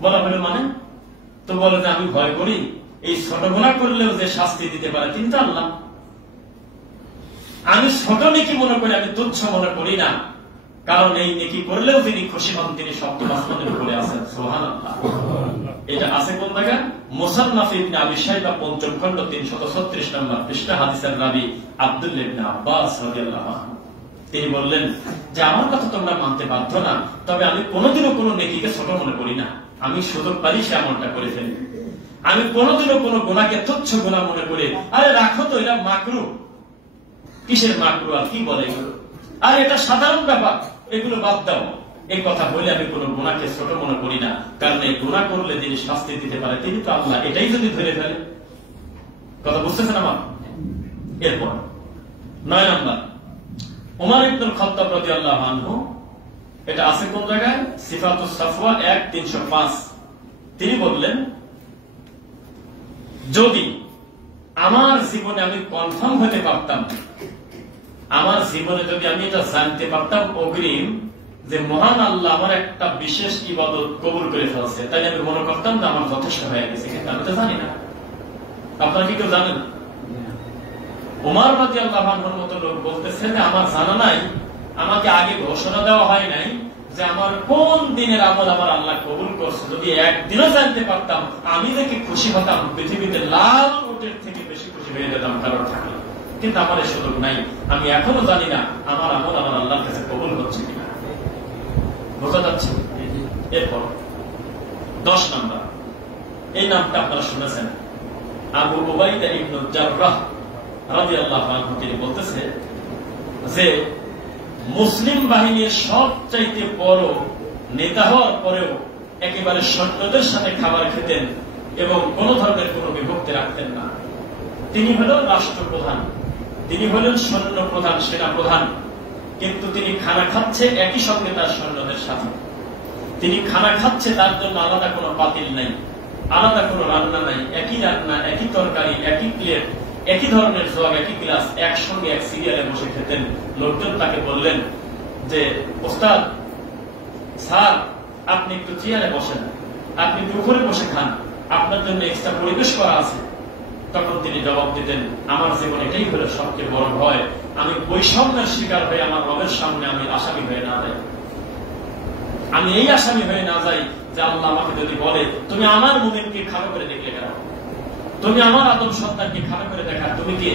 বলা হলো মানে? তো বলে যে আমি ভয় করি এই ছোট গুনাহ করলেও যে শাস্তি দিতে পারে তিনি তো আল্লাহ। আমি ছোট নেকি মনে করি, আমি তুচ্ছ মনে করি না, কারণ এই নেকি করলেও তিনি খুশি হন, তিনি সপ্তম আসমানের উপরে আছেন। সুবহানাল্লাহ। এটা আছে কোন জায়গায়? মুসান্নাফ ইবনে আবি শাইবা ৫ম খণ্ড ৩৩৬ নম্বর পৃষ্ঠা, হাদিসের রাবী আব্দুল্লাহ ইবনে আব্বাস রাদিয়াল্লাহু আনহু তিনি বললেন যে আমার কথা তোমরা মানতে বাধ্য না, তবে আমি কোনোদিনও কোনো নেকিকে ছোট মনে করি না। আমি সুযোগ পারি সে আমলটা করে ফেলি। আমি কোনোদিনও কোনো গুনাহকে তুচ্ছ গুনাহ মনে করি, আরে রাখো তো, এটা মাকরু। কিসের মাকরু আর কি বলে এগুলো? আর এটা সাধারণ ব্যাপার, এগুলো বাদ দাও। এই কথা বলে আমি কোন গুনাহকে ছোট মনে করি না, কারণ এই গুনাহ করলে যিনি শাস্তি দিতে পারে তিনি তো আল্লাহ। এটাই যদি ধরে ফেলে, কথা বুঝতেছেন আমার? এরপর 9 নম্বর, উমর ইবনুল খাত্তাব রাদিয়াল্লাহু আনহু, এটা আছে কোন জায়গায়? সিফাতুস সাফওয়া 1-305। তিনি বললেন, যদি আমার জীবনে আমি কনফার্ম হতে পারতাম, আমার জীবনে যদি আমি এটা জানতে পারতাম অগ্রিম যে মহান আল্লাহ আমার একটা বিশেষ ইবাদত কবুল করে ফেলছে, তাই আমি মনে করতাম যে আমার যথেষ্ট হয়ে গেছে, কিন্তু আমি তো জানি না। আপনারা কি কেউ জানেন? উমর রাদিয়াল্লাহু আনহুর মতো লোক বলতেছেন যে আমার জানা নাই, আমাকে আগে ঘোষণা দেওয়া হয় নাই যে আমার কোন দিনের আমল আমার আল্লাহ কবুল করছে। যদি একদিনও জানতে পারতাম, আমি দেখে খুশি হতাম, পৃথিবীতে লাল ওটের থেকে বেশি খুশি হয়ে যেতাম কারোর থাকলে। কিন্তু আমার এই সুযোগ নাই, আমি এখনো জানি না আমার আমল আমার আল্লাহর কাছে কবুল হচ্ছে কিনা। বোঝা যাচ্ছে? এরপর 10 নম্বর, এই নামটা আপনারা শুনেছেন, আবু উবাইদা ইবনে জাররাহ রাদিয়াল্লাহু আনহু তিনি বলতেছে যে মুসলিম বাহিনীর সবচাইতে বড় নেতা হওয়ার পরেও একেবারে সৈন্যদের সাথে খাবার খেতেন এবং কোন ধরনের কোন বিভক্তি রাখতেন না। তিনি হলেন রাষ্ট্রপ্রধান, তিনি হলেন সৈন্য প্রধান, সেনা প্রধান, কিন্তু তিনি খানা খাচ্ছে একই সঙ্গে তার সৈন্যদের সাথে। তিনি খানা খাচ্ছে, তার জন্য আলাদা কোনো পাতিল নাই, আলাদা কোনো রান্না নাই, একই রান্না, একই তরকারি, একই প্লেট, একই ধরনের জগ, একই গ্লাস, একসঙ্গে এক সিরিয়ালে বসে খেতেন। লোকজন তাকে বললেন যে ওস্তাদ স্যার, আপনি একটু চেয়ারে বসেন, আপনি একটু উপরে বসে খান, আপনার জন্য এক্সট্রা পরিবেশ করা আছে। তখন তিনি জবাব দিতেন, আমার জীবনে এটাই হলো সবচেয়ে বড় ভয়, আমি বৈষম্যের শিকার হয়ে আমার রবের সামনে আমি আসামি হয়ে না যাই। আমি এই আসামি হয়ে না যাই যে আল্লাহ আমাকে যদি বলে তুমি আমার মুমিনকে খারাপ করে দেখলে কেন, তুমি আমার আদম সন্তানকে খারাপ করে দেখা, তুমি কে?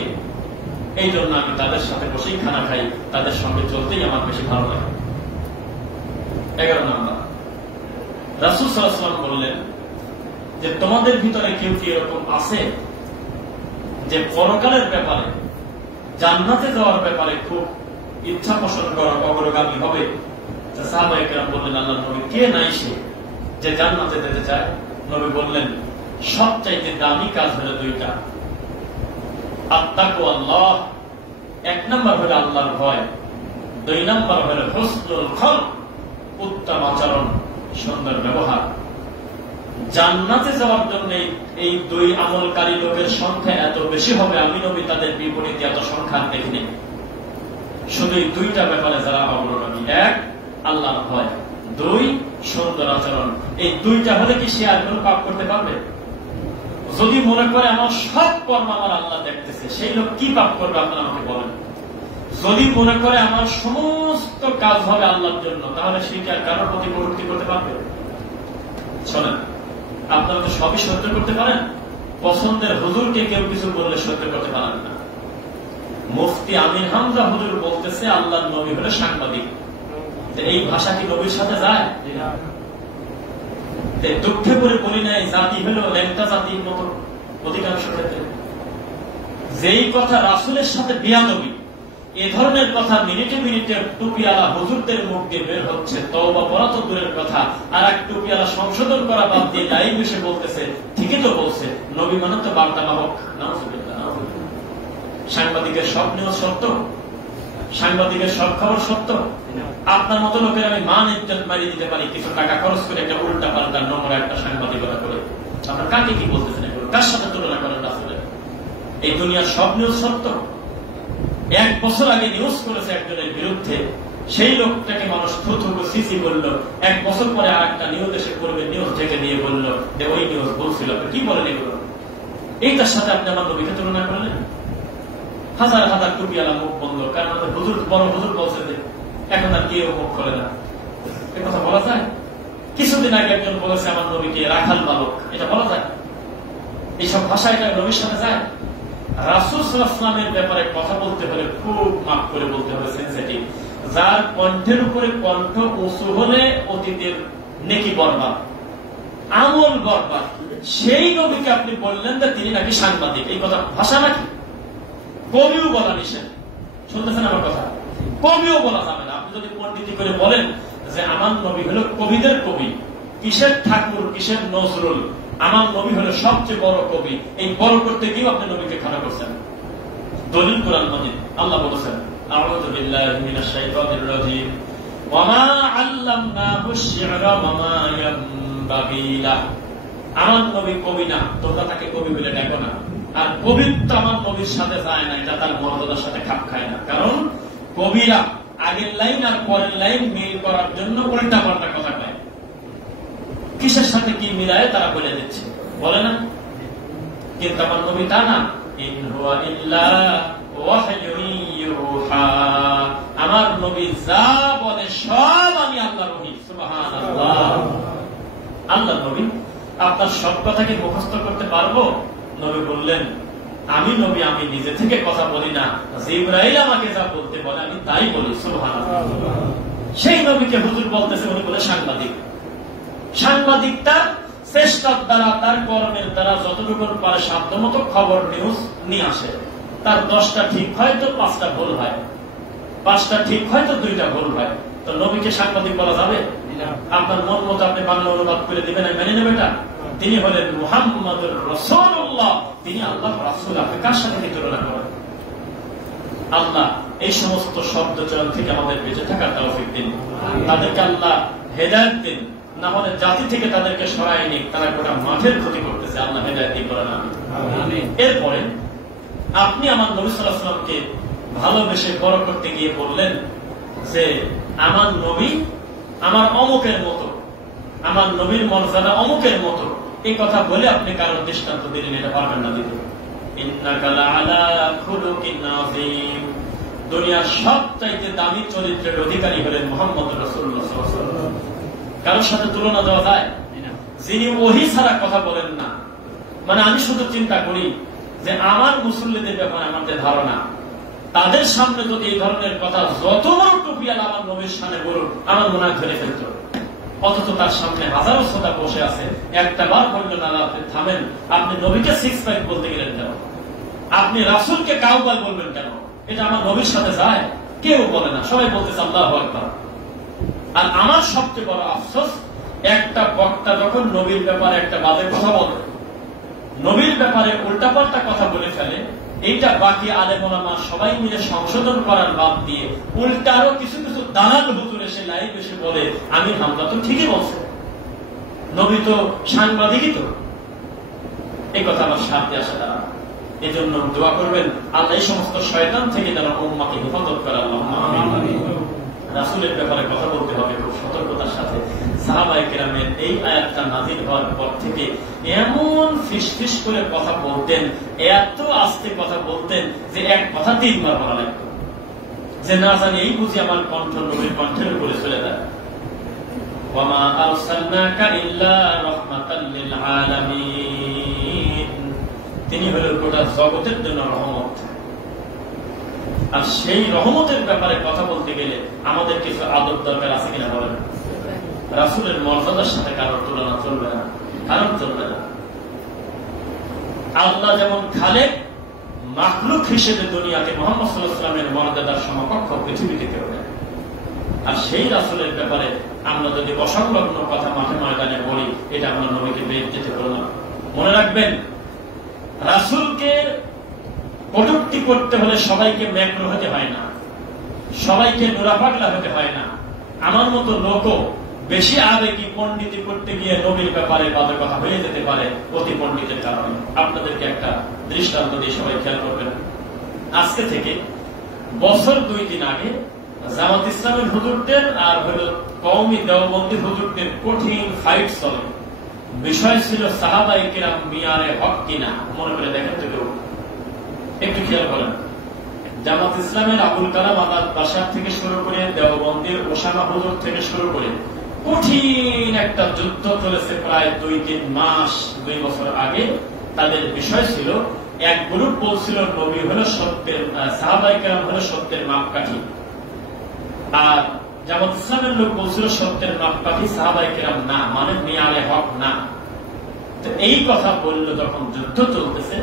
এই জন্য আমি তাদের সাথে বসেই খানা খাই, তাদের সঙ্গে চলতেই আমার বেশি ভালো লাগে। 11 নম্বর, রাসূল সাল্লাল্লাহু আলাইহি ওয়াসাল্লাম বললেন যে তোমাদের ভিতরে কেউ কি এরকম আছে যে পরকালের ব্যাপারে, জান্নাতে যাওয়ার ব্যাপারে খুব ইচ্ছা পোষণ করার অগ্রগামী হবে? সাহাবায়ে কেরাম বললেন, আল্লাহর নবী, কে নাই সে যে জান্নাতে যেতে চায়? নবী বললেন, সবচাইতে দামি কাজ হলো 2টা। আত্তাকওয়াল্লাহ, 1 নম্বর হলো আল্লাহর ভয়, 2 নম্বর হলো হুসনুল খলক, উত্তম আচরণ, সুন্দর ব্যবহার। জান্নাতে যাওয়ার জন্য এই 2 আমলকারী লোকের সংখ্যা এত বেশি হবে, আমি নবী তাদের বিপরীতে এত সংখ্যা দেখিনি। শুধু এই 2টা ব্যাপারে যারা অগ্রগামী, 1 আল্লাহর ভয়, দুই, সুন্দর আচরণ। এই দুইটা হলে কি সে আর কোন পাপ করতে পারবে? যদি মনে করে আমার সব কর্ম আমার আল্লাহ দেখতেছে, সেই লোক কি পাপ করবে আপনারা আমাকে বলেন? যদি মনে করে আমার সমস্ত কাজ হবে আল্লাহর জন্য, তাহলে সে কি আর কারোর প্রতি প্রবৃত্তি করতে পারবে? শোনেন, আপনারা তো সবই সহ্য করতে পারেন, পছন্দের হুজুরকে কেউ কিছু বললে সহ্য করতে পারেন না। মুফতি আমির হামজা হুজুর বলতেছে আল্লাহর নবী হলে সাংবাদিক। এই ভাষা কি নবীর সাথে যায়? দুঃখে করে বলি নাই জাতি হলো লেংটা জাতির মতো অধিকাংশ ক্ষেত্রে। যেই কথা রাসূলের সাথে বিয়াদবি, এ ধরনের কথা মিনিটে মিনিটে টুপিওয়ালা হুজুরদের মুখ দিয়ে বের হচ্ছে, তওবা পড়া তো দূরের কথা, আর এক টুপিওয়ালা সংশোধন করা বাদ দিয়ে লাইভ এসে বলতেছে ঠিকই তো বলছে, নবী মানে তো বার্তা বাহক। সাংবাদিকের সব নিউজ সত্য? সাংবাদিকের সব খবর সত্য? আপনার মতো লোকের আমি মান ইজ্জত মারিয়ে দিতে পারি কিছু টাকা খরচ করে একটা উল্টা পাল্টা নম্বর একটা সাংবাদিকতা করে। আপনার কাকে কি বলতেছেন? কার সাথে তুলনা করেন রাসূলের? এই দুনিয়ার সব নিউজ সত্য? 1 বছর আগে নিউজ করেছে একজনের বিরুদ্ধে, সেই লোকটাকে মানুষ থুথু সিসি বলল, 1 বছর পরে আর একটা নিউজ এসে করবে, নিউজ থেকে দিয়ে বলল যে ওই নিউজ বলছিল। কি বলেন এগুলো? এইটার সাথে আপনি আমার নবীকে তুলনা করলেন? হাজার হাজার টুপিওয়ালা মুখ বন্ধ, কারণ আমাদের হুজুর বড় হুজুর বলছে যে এখন আর কেউ মুখ খোলে না। এ কথা বলা যায়? কিছুদিন আগে একজন বলেছে আমার নবীকে রাখাল বালক, এটা বলা যায়? এইসব ভাষা এটা নবীর সাথে যায়? রাসূল সাল্লাল্লাহু আলাইহি ওয়াসাল্লামের ব্যাপারে কথা বলতে হলে খুব মাপ করে বলতে হবে, সেনসিটিভ। যার কণ্ঠের উপরে কণ্ঠ উঁচু হলে অতীতের নেকি বরবাদ, আমল বরবাদ, সেই নবীকে আপনি বললেন যে তিনি নাকি সাংবাদিক। এই কথা ভাষা নাকি? কবিও বলা নিষেধ। শুনতেছেন আমার কথা? কবিও বলা যাবে না। আপনি যদি পণ্ডিতি করে বলেন যে আমার নবী হলো কবিদের কবি, কিসের ঠাকুর কিসের নজরুল, আমার নবী হলো সবচেয়ে বড় কবি, এই বড় করতে গিয়ে আপনি নবীকে খারাপ করছেন। দলিল কোরআন মাজিদ, আল্লাহ বলেছেন আউযু বিল্লাহি মিনাশ শাইতানির রাজীম ওয়া মা আল্লামনাহু আশ-শি'রা ওয়া মা ইয়ানবাগী লাহু। আমার নবী কবি না, তোমরা তাকে কবি বলে ডাকো না। আর কবিত্ব আমার নবীর সাথে যায় না, এটা তার মর্যাদার সাথে খাপ খায় না। কারণ কবিরা আগের লাইন আর পরের লাইন মিল করার জন্য উল্টা পাল্টা কথা কয়, কিসের সাথে কি মিলায় তারা বলে দিচ্ছে, বলে না? কিন্তু আমার নবী তা না। ইন হুয়া ইল্লা ওয়াহয়ুন ইউহা, আমার নবী যা বলে সব আমি আল্লাহর ওহী। সুবহানাল্লাহ। আল্লাহর নবী আপনার সব কথা কি মুখস্থ করতে পারবো? নবী বললেন আমি নবী, আমি নিজে থেকে কথা বলি না, জিবরাইল আমাকে যা বলতে বলে আমি তাই বলি। সুবহানাল্লাহ। সেই নবীকে হুজুর বলতেছে উনি বলে সাংবাদিক। সাংবাদিক তার চেষ্টার দ্বারা, তার কর্মের দ্বারা যতটুকু পারে সাধ্যমতো খবর নিউজ নিয়ে আসে। তার 10টা ঠিক হয় তো 5টা ভুল হয়, 5টা ঠিক হয় তো 2টা ভুল হয়। তো নবীকে সাংবাদিক বলা যাবে? আপনার মন মতো আপনি বাংলা অনুবাদ করে দিবেন, মেনে নেবে এটা? তিনি হলেন মুহাম্মদুর রাসূলুল্লাহ, তিনি আল্লাহর রাসূল। আপনি কার সাথে তুলনা করেন? আল্লাহ এই সমস্ত শব্দ চয়ন থেকে আমাদের বেঁচে থাকার তৌফিক দিন, তাদেরকে আল্লাহ হেদায়েত দিন, না হলে জাতি থেকে তাদেরকে সরাই নিক, তারা গোটা মাঠের ক্ষতি করতেছে। আল্লাহ হেদায়েত দিন করেন, আমিন। এরপরে আপনি আমার নবী সাল্লাল্লাহু আলাইহি ওয়াসাল্লামকে ভালোবেসে বড় করতে গিয়ে বললেন যে আমার নবী আমার অমুকের মতো, আমার নবীর মর্যাদা অমুকের মতো। এই কথা বলে আপনি কারোর দৃষ্টান্ত দিলেন, এটা পারবেন না দিতে। ইন্নাকা লাআলা খুলুকিন আযীম, দুনিয়ার সবচাইতে দামি চরিত্রের অধিকারী হলেন মুহাম্মদ রাসূলুল্লাহ সাল্লাল্লাহু আলাইহি ওয়াসাল্লাম। কারোর সাথে তুলনা দেওয়া যায়? যিনি ওহী ছাড়া কথা বলেন না। মানে আমি শুধু চিন্তা করি যে আমার মুসল্লিদের ব্যাপারে আমার যে ধারণা, তাদের সামনে যদি এই ধরনের কথা যত বড় টুপিয়ালা আমার নবীর সামনে বলুন, আমার মনে হয় ধরে ফেলত। অথচ তার সামনে হাজারো শ্রোতা বসে আছে, একটা বার বললেন না আপনি থামেন, আপনি নবীকে 6 প্যাক বলতে গেলেন কেন? আপনি রাসূলকে কাউবাই বলবেন কেন? এটা আমার নবীর সাথে যায়? কেউ বলে না, সবাই বলতেছে আল্লাহু আকবার। আর আমার সবচেয়ে বড় আফসোস, একটা বক্তা যখন নবীর ব্যাপারে একটা বাজে কথা বলে, নবীর ব্যাপারে উল্টাপাল্টা কথা বলে ফেলে, এইটা বাকি আলেম ওলামা সবাই মিলে সংশোধন করার বাদ দিয়ে উল্টা আরো কিছু কিছু দালাল হুজুর এসে লাইভ এসে বলে আমির হামজা তো ঠিকই বলছে, নবী তো সাংবাদিকই তো। এই কথা আমার সাথে আসে না। এই জন্য দোয়া করবেন আল্লাহ এই সমস্ত শয়তান থেকে যেন উম্মাহকে হেফাজত করে। আল্লাহুম্মা আমিন। রাসূলের ব্যাপারে কথা বলতে হবে খুব সতর্কতার সাথে। সাহাবায়ে কেরামের এই আয়াতটা নাযিল হওয়ার পর থেকে এমন ফিসফিস করে কথা বলতেন, এত আস্তে কথা বলতেন যে এক কথা 3 বার বলা লাগতো, যে না জানি এই বুঝি আমার কণ্ঠ নবীর কণ্ঠের উপরে চলে যায়। ওয়ামা আরসালনাকা ইল্লা রাহমাতাল লিল আলামিন, তিনি হলেন গোটা জগতের জন্য রহমত। আর সেই রহমতের ব্যাপারে কথা বলতে গেলে আমাদের কিছু আদব দরকার আছে কিনা বলেন? রাসূলের মর্যাদার সাথে কারোর তুলনা চলবে না, কারণ চলবে না। আল্লাহ যেমন খালেক, মাখলুক হিসেবে দুনিয়াতে মুহাম্মদ সাল্লাল্লাহু আলাইহি ওয়াসাল্লামের মর্যাদার সমকক্ষ পৃথিবীতে কেউ নেই। আর সেই রাসূলের ব্যাপারে আমরা যদি অসংলগ্ন কথা মাঠে ময়দানে বলি, এটা আমরা নবীকে বেইজ্জতি করলাম। মনে রাখবেন, রাসূলকে কটূক্তি করতে হলে সবাইকে ম্যাকরো হতে হয় না, সবাইকে নোরাপাগলা হতে হয় না। আমার মতো লোকও বেশি আবেগী পণ্ডিতি করতে গিয়ে নবীর ব্যাপারে বাজে কথা হয়ে যেতে পারে অতি পণ্ডিতের কারণে। আপনাদেরকে একটা দৃষ্টান্ত দিয়ে সবাই খেয়াল করবেন। আজকে থেকে বছর 2-3 আগে জামাত ইসলামের হুজুরদের আর হলো কওমি দেওবন্দি হুজুরদের কঠিন ফাইট চলে। বিষয় ছিল সাহাবায়ে কেরাম মিয়ারে হক কিনা। মনে করে দেখেন তো, কেউ একটু খেয়াল করেন। জামাত ইসলামের আবুল কালাম আজাদ বাসার থেকে শুরু করে দেওবন্দির ওসামা হুজুর থেকে শুরু করে কঠিন একটা যুদ্ধ চলেছে প্রায় 2-3 মাস, 2 বছর আগে। তাদের বিষয় ছিল, এক গ্রুপ বলছিল নবী হলো সত্যের, সাহাবায়ে কেরাম হলো সত্যের মাপকাঠি, আর জামাত ইসলামের লোক বলছিল সত্যের মাপকাঠি সাহাবায়ে কেরাম না, মানে মিয়ারে হক না। তো এই কথা বলল যখন যুদ্ধ চলতেছে,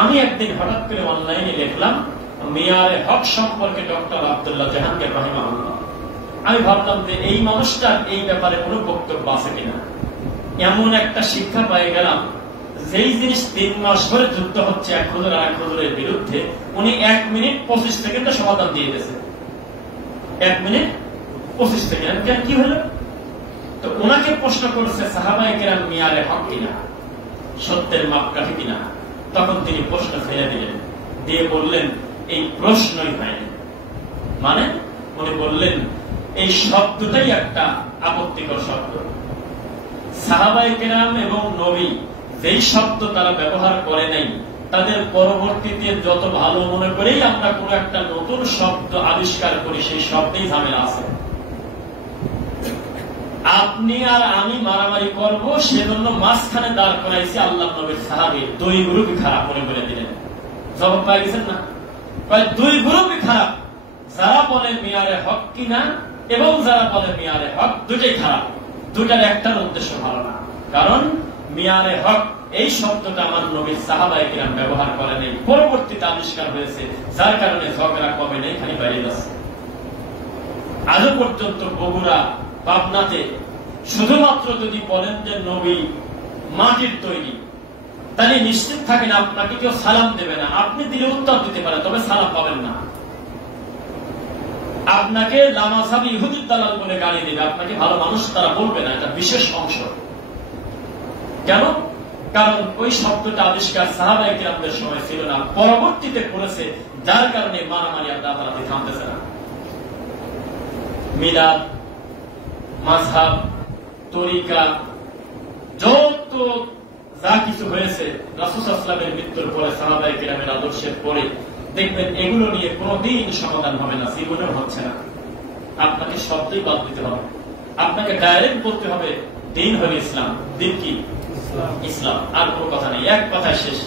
আমি একদিন হঠাৎ করে অনলাইনে লিখলাম মিয়ারে হক সম্পর্কে ডক্টর আব্দুল্লাহ জাহাঙ্গীর রাহিমাহুল্লাহ। আমি ভাবলাম যে এই মানুষটার এই ব্যাপারে কোনো বক্তব্য আছে কিনা। এমন একটা শিক্ষা পেয়ে গেলাম, যেই জিনিস 3 মাস ধরে যুদ্ধ হচ্ছে এক হুজুর আর এক হুজুরের বিরুদ্ধে, উনি 1 মিনিট 25 সেকেন্ডে সমাধান দিয়ে দিয়েছে। 1 মিনিট 25 সেকেন্ড। কেন, কি হলো? তো ওনাকে প্রশ্ন করছে সাহাবায়ে কেরাম মিয়ারে হক কিনা, সত্যের মাপকাঠি কিনা। তখন তিনি প্রশ্ন ফেলে দিলেন, দিয়ে বললেন এই প্রশ্নই হয়নি। মানে উনি বললেন এই শব্দটাই একটা আপত্তিকর শব্দ। সাহাবায়ে কেরাম এবং নবী যেই শব্দ তারা ব্যবহার করে নাই, তাদের পরবর্তীতে যত ভালো মনে করেই আমরা কোন একটা নতুন শব্দ আবিষ্কার করি, সেই শব্দেই ঝামেলা আছে। আপনি আর আমি মারামারি করব, সেজন্য মাঝখানে দাঁড় করাইছি আল্লাহ নবীর সাহাবী। 2 গ্রুপই খারাপ মনে করে দিলেন। জবাব পাই গেছেন না? 2 গ্রুপই খারাপ, যারা বলে মিয়ারে হক কিনা এবং যারা বলে মিয়ারে হক, দুটাই খারাপ। দুটার একটার উদ্দেশ্য ভালো না। কারণ মিয়ারে হক এই শব্দটা আমার নবীর সাহাবায়ে কেরাম ব্যবহার করে নেই, পরবর্তীতে আবিষ্কার হয়েছে, যার কারণে ঝগড়া কমে নেই, খালি বেড়ে যাচ্ছে। আজও পর্যন্ত বগুড়া, পাবনাতে শুধুমাত্র যদি বলেন যে নবী মাটির তৈরি, তাহলে নিশ্চিত থাকেন আপনাকে কেউ সালাম দেবে না। আপনি দিলে উত্তর দিতে পারে, তবে সালাম পাবেন না। আপনাকে লামাসাবি ইহুদির দালাল বলে গালি দেবে, আপনাকে ভালো মানুষ তারা বলবে না। এটা বিশেষ অংশ। কেন? কারণ ওই শব্দটা আবিষ্কার সাহাবায়ে কেরামদের সময় ছিল না, পরবর্তীতে করেছে, যার কারণে মারামারি আর দাদারাতি থামতেছে না। মিলাদ, মাযহাব, তরিকা, যত যা কিছু হয়েছে রাসূল সাল্লাল্লাহু আলাইহি ওয়াসাল্লামের মৃত্যুর পরে, সাহাবায়ে কেরামের আদর্শের পরে, দেখবেন এগুলো নিয়ে কোনদিন সমাধান হবে না, জীবনেও হচ্ছে না। আপনাকে শব্দই বাদ দিতে হবে, আপনাকে ডাইরেক্ট বলতে হবে দিন হল ইসলাম। দিন কি? ইসলাম। আর কোনো কথা নেই, এক কথা শেষ।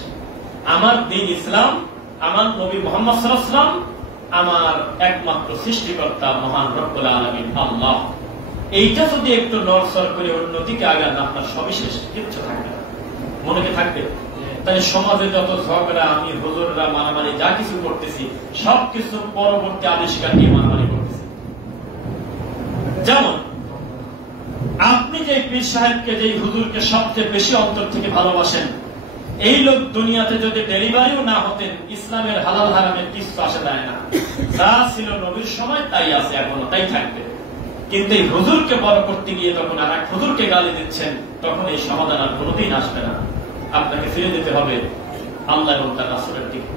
আমার দিন ইসলাম, আমার নবী মুহাম্মদ সাল্লাল্লাহু আলাইহি ওয়াসাল্লাম, আমার একমাত্র সৃষ্টিকর্তা মহান রব্বুল আলামিন আল্লাহ। এইটা যদি একটু নড়চড় করে অন্যদিকে আগান, আপনার সবিশেষ কিচ্ছু থাকবে না। মনে কি থাকবে? তাই সমাজে যত ঝগড়া, আমি হুজুররা মারামারি যা কিছু করতেছি, সবকিছু পরবর্তী আবিষ্কার নিয়ে মারামারি করতেছি। যেমন আপনি যে পীর সাহেবকে, যে হুজুরকে সবচেয়ে বেশি অন্তর থেকে ভালোবাসেন, এই লোক দুনিয়াতে যদি ডেলিভারিও না হতেন, ইসলামের হালাল হারামের কিছু আসে যায় না। যা ছিল নবীর সময় তাই আছে, এখনো তাই থাকবে। কিন্তু এই হুজুরকে বড় করতে গিয়ে যখন আর এক হুজুরকে গালি দিচ্ছেন, তখন এই সমাধান আর কোনোদিন আসবে না। আপনাকে ফিরে যেতে হবে আল্লাহ এবং তার রাসূলের দিকে।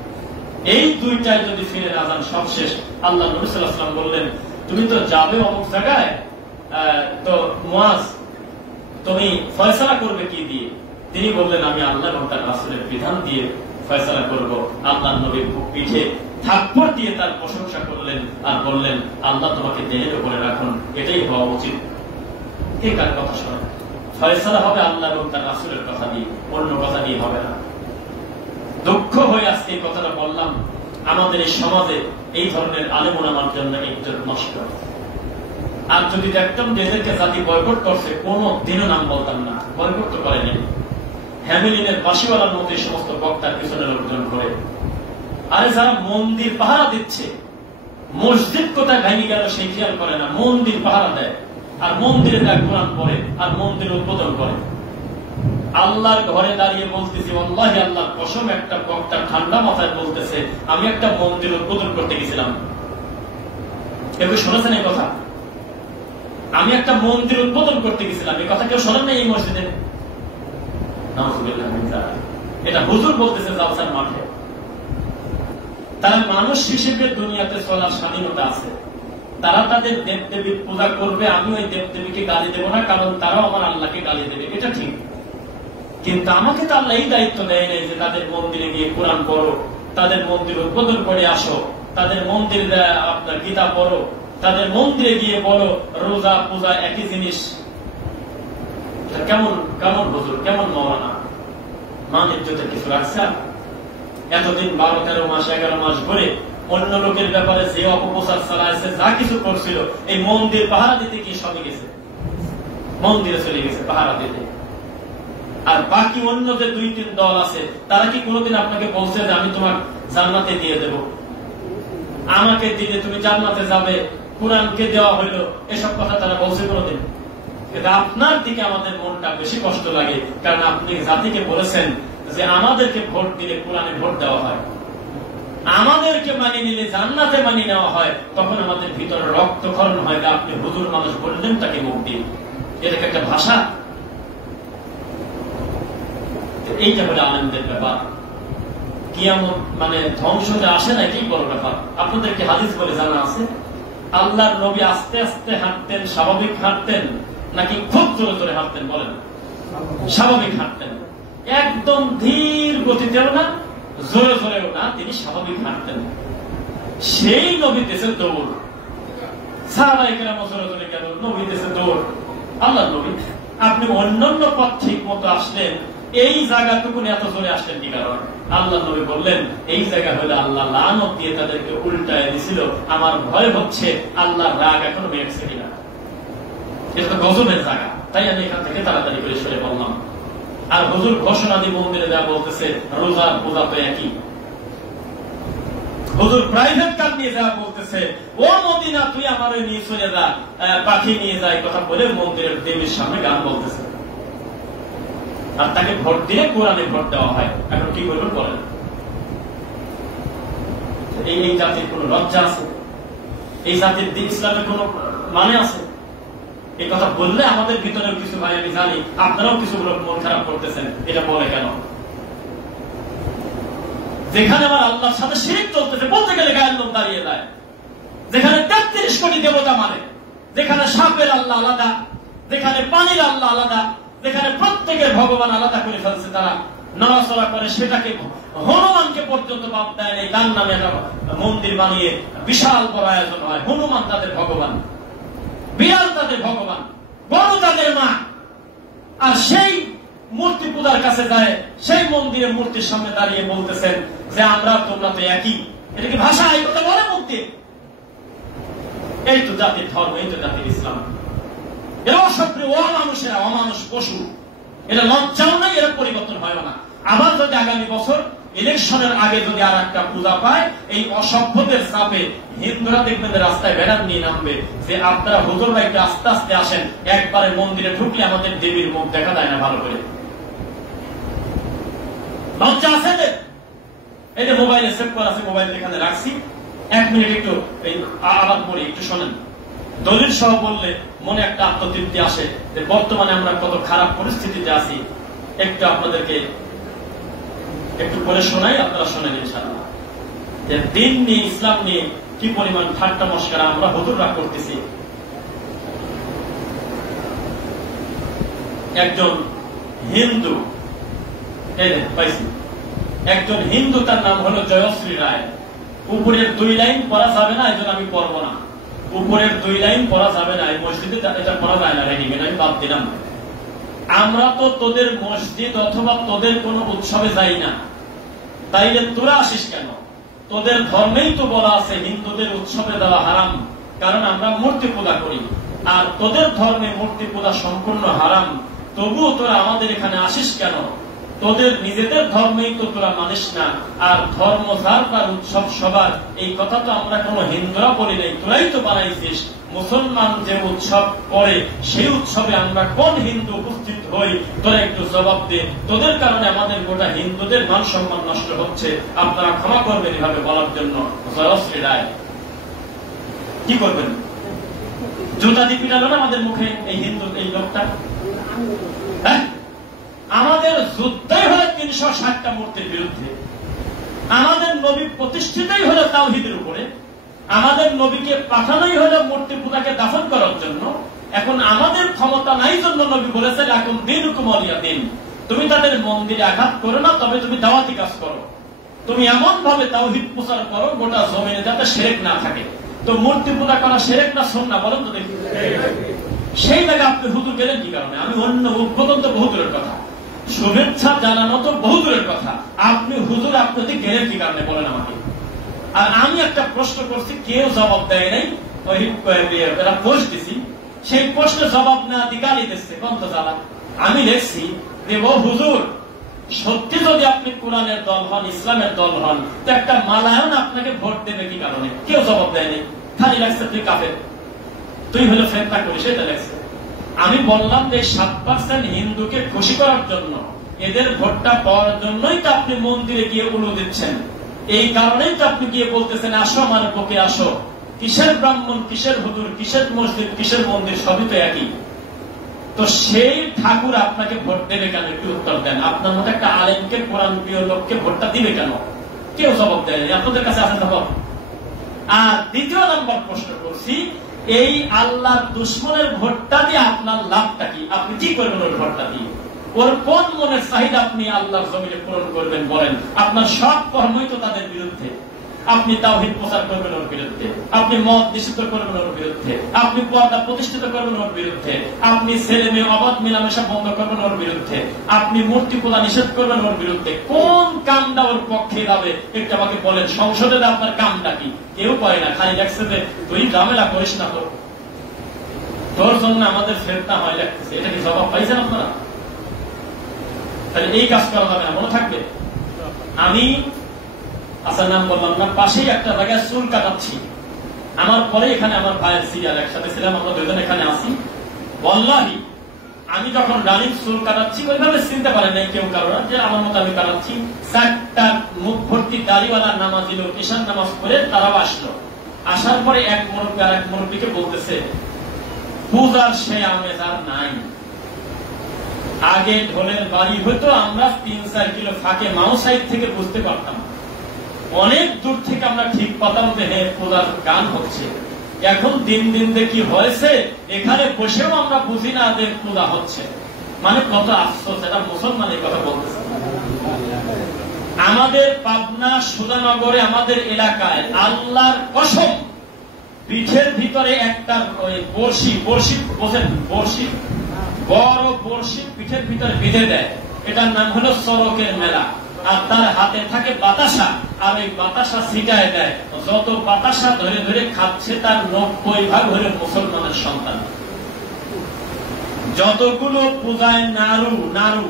এই দুইটাই যদি ফিরে না যান, সব শেষ। আল্লাহ নবী সাল্লাল্লাহু আলাইহি ওয়াসাল্লাম বললেন তুমি তো যাবে অমুক জায়গায়, তো মুয়াজ তুমি ফয়সালা করবে কি দিয়ে? তিনি বললেন, আমি আল্লাহ এবং তার রাসূলের বিধান দিয়ে ফয়সালা করব। আল্লাহর নবীর পিঠে থাপ্পড় দিয়ে তার প্রশংসা করলেন আর বললেন, আল্লাহ তোমাকে দেহের উপরে রাখুন, এটাই হওয়া উচিত। কে কার কথা শোনে? ফয়সালা হবে আল্লাহ এবং তার রাসূলের কথা দিয়ে, অন্য কথা দিয়ে হবে না। দুঃখ হয়ে আজকে এই কথাটা বললাম, আমাদের এই সমাজে এই ধরনের আলেম ওলামার জন্য ইজ্জত নষ্ট। আর যদি দেখতাম এদেরকে জাতি বয়কট করছে, কোনো দিনও নাম বলতাম না। বয়কট তো করেনি, হ্যামিলিনের বাসিওয়ালার মতো এই সমস্ত বক্তার পিছনে লোকজন করে। আরে যারা মন্দির পাহারা দিচ্ছে, মসজিদ কোথায় ভেঙে গেল সেই খেয়াল করে না, মন্দির পাহারা দেয় আর মন্দিরে দেয় কোরআন পড়ে আর মন্দির উদ্বোধন করে। আল্লাহর ঘরে দাঁড়িয়ে বলতেছি, আল্লাহি আল্লাহর কসম, একটা বক্তা ঠান্ডা মাথায় বলতেছে, আমি একটা মন্দির উদ্বোধন করতে গেছিলাম। কেউ শুনেছেন এই কথা? আমি একটা মন্দির উদ্বোধন করতে গেছিলাম, এই কথা কেউ শোনেন না এই মসজিদে? এটা হুজুর বলতেছে জালসার মাঠে। তারা মানুষ হিসেবে দুনিয়াতে চলার স্বাধীনতা আছে, তারা তাদের দেবদেবীর পূজা করবে, আমি ওই দেবদেবীকে গালি দেবো না, কারণ তারাও আমার আল্লাহকে গালি দেবে, এটা ঠিক। কিন্তু আমাকে তো আল্লাহ এই দায়িত্ব দেয় নাই যে তাদের মন্দিরে গিয়ে কোরআন পড়ো, তাদের মন্দির উদ্বোধন করে আসো, তাদের মন্দিরে আপনার গীতা পড়ো, তাদের মন্দিরে গিয়ে বলো রোজা পূজা একই জিনিস। কেমন কেমন হুজুর, কেমন মওলানা? মান ইজ্জতের কিছু রাখছে? এতদিন 12-13 মাস 11 মাস ধরে অন্য লোকের ব্যাপারে যে অপপ্রচার চালাইছে, যা কিছু করছিল, এই মন্দির পাহারা দিতে কি সবই গেছে, মন্দিরে চলে গেছে পাহারা দিতে। আর বাকি অন্য যে 2-3 দল আছে, তারা কি কোনোদিন আপনাকে বলছে যে আমি তোমার জান্নাতে দিয়ে দেব, আমাকে দিলে তুমি জান্নাতে যাবে, কোরআনকে দেওয়া হইল, এসব কথা তারা বলছে কোনোদিন? কিন্তু আপনার দিকে আমাদের মনটা বেশি কষ্ট লাগে, কারণ আপনি জাতিকে বলেছেন যে আমাদেরকে ভোট দিলে কোরআনে ভোট দেওয়া হয়, আমাদেরকে মানিয়ে নিলে জান্নাতে মানিয়ে নেওয়া হয়। তখন আমাদের ভিতরে রক্তক্ষরণ হয়, আপনি হুজুর মানুষ বললেন তাকে মুখ দিয়ে, এটা একটা ভাষা? এইটা হলে আলেমদের ব্যাপার। কিয়ামত মানে ধ্বংসটা আসে না, এটাই বড় ব্যাপার। আপনাদেরকে হাদিস বলে জানা আছে, আল্লাহর নবী আস্তে আস্তে হাঁটতেন, স্বাভাবিক হাঁটতেন নাকি খুব জোরে জোরে হাঁটতেন? বলেন। স্বাভাবিক হাঁটতেন, একদম ধীর গতিতেও না, জোরে জোরেও না, তিনি স্বাভাবিক হাঁটতেন। সেই নবী দেশে দৌড়, সাহাবায়ে কেরাম জোরে জোরে গেল, নবী দেশে দৌড়। আল্লাহ নবী, আপনি অন্যান্য পথ ঠিক মতো আসলেন, এই জায়গাটুকু এত জোরে আসলেন কি কারণ? আল্লাহ নবী বললেন, এই জায়গা হলে আল্লাহ লানত দিয়ে তাদেরকে উল্টায় দিছিল, আমার ভয় হচ্ছে আল্লাহর রাগ এখনো বেড়েছে কিনা। এটা তো গজবের জায়গা, তাই আমি এখান থেকে তাড়াতাড়ি করে সরে বললাম। আর হুজুর ঘোষণা দিয়ে মন্দিরে দেওয়া বলতেছে রোজা পূজা তো একই। হুজুর প্রাইভেট কার নিয়ে যাওয়া বলতেছে, ও মদিনা তুই আমার নিয়ে চলে যা, পাখি নিয়ে যায়, কথা বলে মন্দিরের দেবীর সামনে গান বলতেছে। আর তাকে ভোট দিলে কোরআনে ভোট দেওয়া হয়। এখন কি করবেন বলেন? এই জাতির কোন লজ্জা আছে? এই জাতির দিন ইসলামের কোন মানে আছে? এই কথা বললে আমাদের ভিতরেও কিছু ভাই, আমি জানি আপনারাও কিছু লোক মন খারাপ করতেছেন, এটা বলে কেন? যেখানে আমার আল্লাহর সাথে শিরক চলতেছে, বলতে গেলে গায়ের লোক দাঁড়িয়ে যায়। যেখানে 33 কোটি দেবতা মানে, যেখানে সাপের আল্লাহ আলাদা, যেখানে পানির আল্লাহ আলাদা, যেখানে প্রত্যেকের ভগবান আলাদা করে ফেলছে, তারা নড়াচড়া করে সেটাকে হনুমানকে পর্যন্ত বাদ দেয় নেই। তার নামে একটা মন্দির বানিয়ে বিশাল বড় আয়োজন হয়। হনুমান তাদের ভগবান, বিড়াল তাদের ভগবান, গরু তাদের মা। আর সেই মূর্তি পূজার কাছে যায়, সেই মন্দিরের মূর্তির সামনে দাঁড়িয়ে বলতেছেন যে আমরা তোমরা তো একই। এটা কি ভাষা? এই কথা বলে মুক্তি? এই তো জাতির ধর্ম, এই তো জাতির ইসলাম। এরা অসভ্য, অমানুষেরা, অমানুষ পশু। এটা লজ্জাও নাই, এরা পরিবর্তন হয় না। আবার যদি আগামী বছর ইলেকশনের আগে যদি আর একটা পূজা পায়, এই অসভ্যদের চাপে হিন্দুরা দেখবেন রাস্তায় ব্যানার নিয়ে নামবে যে আপনারা হুজুররা একটু আস্তে আস্তে আসেন, একবারে মন্দিরে ঢুকলে আমাদের দেবীর মুখ দেখা যায় না ভালো করে। লজ্জা আছে? এই যে মোবাইলে সেভ করা আছে, মোবাইল এখানে রাখছি, 1 মিনিট একটু আবার পড়ি, একটু শোনেন। দলিল সহ বললে মনে একটা আত্মতৃপ্তি আসে যে বর্তমানে আমরা কত খারাপ পরিস্থিতিতে আছি। একটু আপনাদেরকে একটু পরে শোনাই, আপনারা শোনেন ইনশাআল্লাহ। যে দিন নিয়ে, ইসলাম নিয়ে কি পরিমাণ ঠাট্টা মশকরা আমরা হুজুররা করতেছি। একজন হিন্দু, পাইছি, একজন হিন্দু, তার নাম হলো জয়শ্রী রায়। উপরের 2 লাইন পড়া যাবে না, এই জন্য আমি পড়বো না। উপরের 2 লাইন পড়া যাবে না, এই মসজিদে এটা পড়া যায় না, রেডিমেড আমি বাদ দিলাম। আমরা তো তোদের মসজিদ অথবা তোদের কোন উৎসবে যাই না, তাইলে তোরা আসিস কেন? তোদের ধর্মেই তো বলা আছে হিন্দুদের উৎসবে দেওয়া হারাম, কারণ আমরা মূর্তি পূজা করি। আর তোদের ধর্মে মূর্তি পূজা সম্পূর্ণ হারাম, তবুও তোরা আমাদের এখানে আসিস কেন? তোদের নিজেদের ধর্মেই তো তোরা মানিস না, আর ধর্ম যার তার উৎসব সবার, এই কথা তো আমরা কোন হিন্দুরা বলি নাই, তোরাই তো বানাইছিস। মুসলমান যে উৎসব করে সেই উৎসবে আমরা কোন হিন্দু উপস্থিত হই? তোরা একটু জবাব দে। তোদের কারণে আমাদের গোটা হিন্দুদের মান সম্মান নষ্ট হচ্ছে, আপনারা ক্ষমা করবেন এভাবে বলার জন্য। জয়শ্রী রায় কি করবেন? জুতা দিয়ে পিটালো না আমাদের মুখে এই হিন্দু, এই লোকটা। হ্যাঁ, আমাদের যুদ্ধই হলো 360টা মূর্তির বিরুদ্ধে। আমাদের নবী প্রতিষ্ঠিতই হলো তাওহীদের উপরে। আমাদের নবীকে পাঠানোই হলো মূর্তি পূজাকে দাফন করার জন্য। এখন আমাদের ক্ষমতা নাই জন্য নবী বলেছেন এখন দিনুকুম ওয়ালিয়া দিন, তুমি তাদের মন্দিরে আঘাত করো না, তবে তুমি দাওয়াতি কাজ করো, তুমি এমন ভাবে তাওহীদ প্রচার করো গোটা জমিনে যাতে শিরক না থাকে। তো মূর্তি পূজা করা শিরক না সুন্নাহ বলেন তো দেখি? সেই জায়গায় আপনি হুজুর গেলেন কি কারণে? আমি অন্য উদ্বোধন তো বহু দূরের কথা, শুভেচ্ছা জানানো তো বহু দূরের কথা, আপনি হুজুর আপনাদের গেলেন কি কারণে বলেন আমাকে? আর আমি একটা প্রশ্ন করছি, কেউ জবাব দেয় নাই। ওই পোস্ট দিছি, সেই প্রশ্নের জবাব না দিয়ে গালি দিচ্ছে, কত জ্বালা। আমি দেখছি যে ও হুজুর, সত্যি যদি আপনি কোরআনের দল হন, ইসলামের দল হন, তো একটা মালায়ন আপনাকে ভোট দেবে কি কারণে? কেউ জবাব দেয় নাই, খালি লাগছে তুই কাফের, তুই হলো ফেতনা করিস, সেটা লাগছে। আমি বললাম যে 7% হিন্দুকে খুশি করার জন্য, এদের ভোটটা পাওয়ার জন্যই তো আপনি মন্দিরে গিয়ে উলু দিচ্ছেন। এই কারণেই তো আপনি গিয়ে বলতেছেন আসো আমার পক্ষে আসো। কিসের ব্রাহ্মণ, কিসের হুজুর, কিসের মসজিদ, কিসের মন্দির, সবই তো একই। তো সেই ঠাকুর আপনাকে ভোট দেবে কেন? একটু উত্তর দেন। আপনার মতো একটা আলেমকে, কোরআন প্রিয় লোককে ভোটটা দিবে কেন? কেউ জবাব দেয়। আপনাদের কাছে আছে জবাব? আর দ্বিতীয় নম্বর প্রশ্ন করছি, এই আল্লাহর দুশ্মনের ভোটটা দিয়ে আপনার লাভটা কি? আপনি কি করবেন ওর ভোটটা দিয়ে? ওর কোন মনের চাহিদা আপনি আল্লাহর জমিনে পূরণ করবেন বলেন? আপনার সব কর্মই তো তাদের বিরুদ্ধে। আপনি তাওহীদ প্রচার করবেন ওর বিরুদ্ধে, আপনি মত নিষিদ্ধ করবেন ওর বিরুদ্ধে, আপনি পর্দা প্রতিষ্ঠিত করবেন ওর বিরুদ্ধে, আপনি ছেলে মেয়ে অবাধ মেলামেশা বন্ধ করবেন ওর বিরুদ্ধে, আপনি মূর্তি পূজা নিষেধ করবেন ওর বিরুদ্ধে। কোন কামটা ওর পক্ষে যাবে একটু আমাকে বলেন। সংসদে আপনার কামটা কি? কেউ করে না, খালি দেখছে যে তুই ঝামেলা করিস না, তো তোর জন্য আমাদের ফেরতা হয় লাগতেছে। এটা কি জবাব পাইছেন আপনারা? তাহলে এই কাজ করা যাবে না, মনে থাকবে। আমি আসার নাম বললাম না, পাশেই একটা জায়গায় চুল কাটাচ্ছি, আমার পরে এখানে আমার ভাইয়ের সিরিয়াল, একসাথে ছিলাম, আমরা দুজন এখানে আসি। ওয়াল্লাহি আমি যখন রানির চুল কাটাচ্ছি, ওইভাবে চিনতে পারে নাই কেউ কারোর, যে আমার মতো আমি কাটাচ্ছি। 4টা মুখ ভর্তি দাড়িওয়ালা নামাজি লোক ঈশান নামাজ পড়ে তারাও আসলো। আসার পরে এক মুরব্বী আর এক মুরব্বীকে বলতেছে, পূজার সে আমেজ আর নাই। আগে ঢোলের বাড়ি হইতো, আমরা 3-4 কিলো ফাঁকে মাও সাইড থেকে বুঝতে পারতাম, অনেক দূর থেকে আমরা ঠিক পাতাম যে হ্যাঁ পূজার গান হচ্ছে। এখন দিন দিন দেখি হয়েছে এখানে বসেও আমরা বুঝি না যে পূজা হচ্ছে। মানে কত আফসোস, এটা মুসলমানের কথা বলতেছে। আমাদের পাবনা সুধানগরে, আমাদের এলাকায় আল্লাহর কসম, পিঠের ভিতরে একটা বড়শি, বোঝেন বড়শি, বড় বড়শি পিঠের ভিতরে বেঁধে দেয়, এটার নাম হলো চরকের মেলা। আর তার হাতে থাকে বাতাসা, আর এই বাতাসা ছিটায় দেয়। যত বাতাসা ধরে ধরে খাচ্ছে তার 90% হলো মুসলমানের সন্তান। যতগুলো পূজায় নাড়ু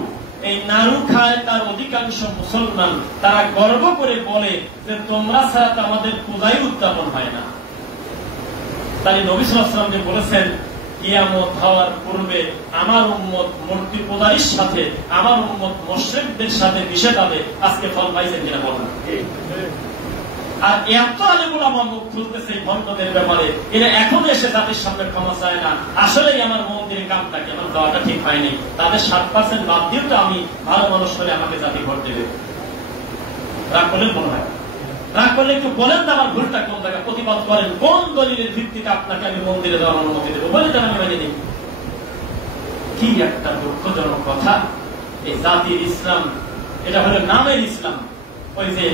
এই নাড়ু খায় তার অধিকাংশ মুসলমান। তারা গর্ব করে বলে যে তোমরা ছাড়া তো আমাদের পূজাই উদযাপন হয় না। তাই নবী সাল্লাল্লাহু আলাইহি ওয়াসাল্লাম যে বলেছেন, কিয়ামত হওয়ার পূর্বে আমার উম্মত মূর্তি পূজারীর সাথে, আমার উম্মত মুশরিকদের সাথে মিশে যাবে। আজকে ফল পাইছেন কিনা বলেন? আর এত আলেম উলামা মুখ খুলতেছে ভণ্ডদের ব্যাপারে, এরা এখন এসে জাতির সামনে ক্ষমা চায় না। আসলেই আমার মন্দিরের কামটা কি, আমার দেওয়াটা ঠিক হয়নি। তাদের 7% বাদ দিয়েও তো আমি ভালো মানুষ হলে আমাকে জাতি ভোট দেবে। রাগ করলেন মনে হয়? রাগ করলে একটু বলেন তো আমার ভুলটা কোন জায়গায়, প্রতিবাদ করেন, কোন দলিলের ভিত্তিতে আপনাকে আমি মন্দিরে যাওয়ার অনুমতি দেবো, বলে দেন, আমি মেনে নিই। কি একটা দুঃখজনক কথা। এই জাতির ইসলাম, এটা হলো নামের ইসলাম। ওই যে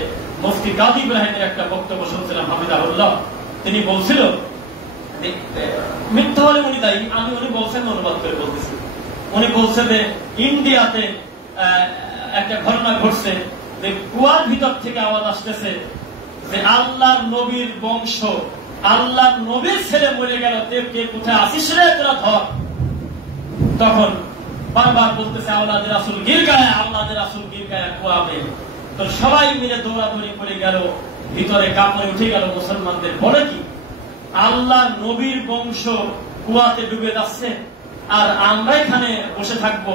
মুফতি কাজী ইব্রাহিমের একটা বক্তব্য শুনছিলাম, হামিদাহুল্লাহ, তিনি বলছিল, মিথ্যা হলে উনি দায়ী, আমি উনি বলছেন অনুবাদ করে বলতেছি। উনি বলছে যে ইন্ডিয়াতে একটা ঘটনা ঘটছে যে কুয়ার ভিতর থেকে আওয়াজ আসতেছে যে আল্লাহর নবীর বংশ, আল্লাহর নবীর ছেলে মরে গেল, কে কোথায় আসিস রে তোরা ধর। তখন বারবার বলতেছে আওলাদে রাসূল গির গায়া, আওলাদে রাসূল গির গায়া কুয়াবে। তো সবাই মিলে দৌড়াদৌড়ি করে গেল, ভিতরে কাপড়ে উঠে গেল মুসলমানদের। বলে কি, আল্লাহ নবীর বংশ কুয়াতে ডুবে যাচ্ছে আর আমরা এখানে বসে থাকবো,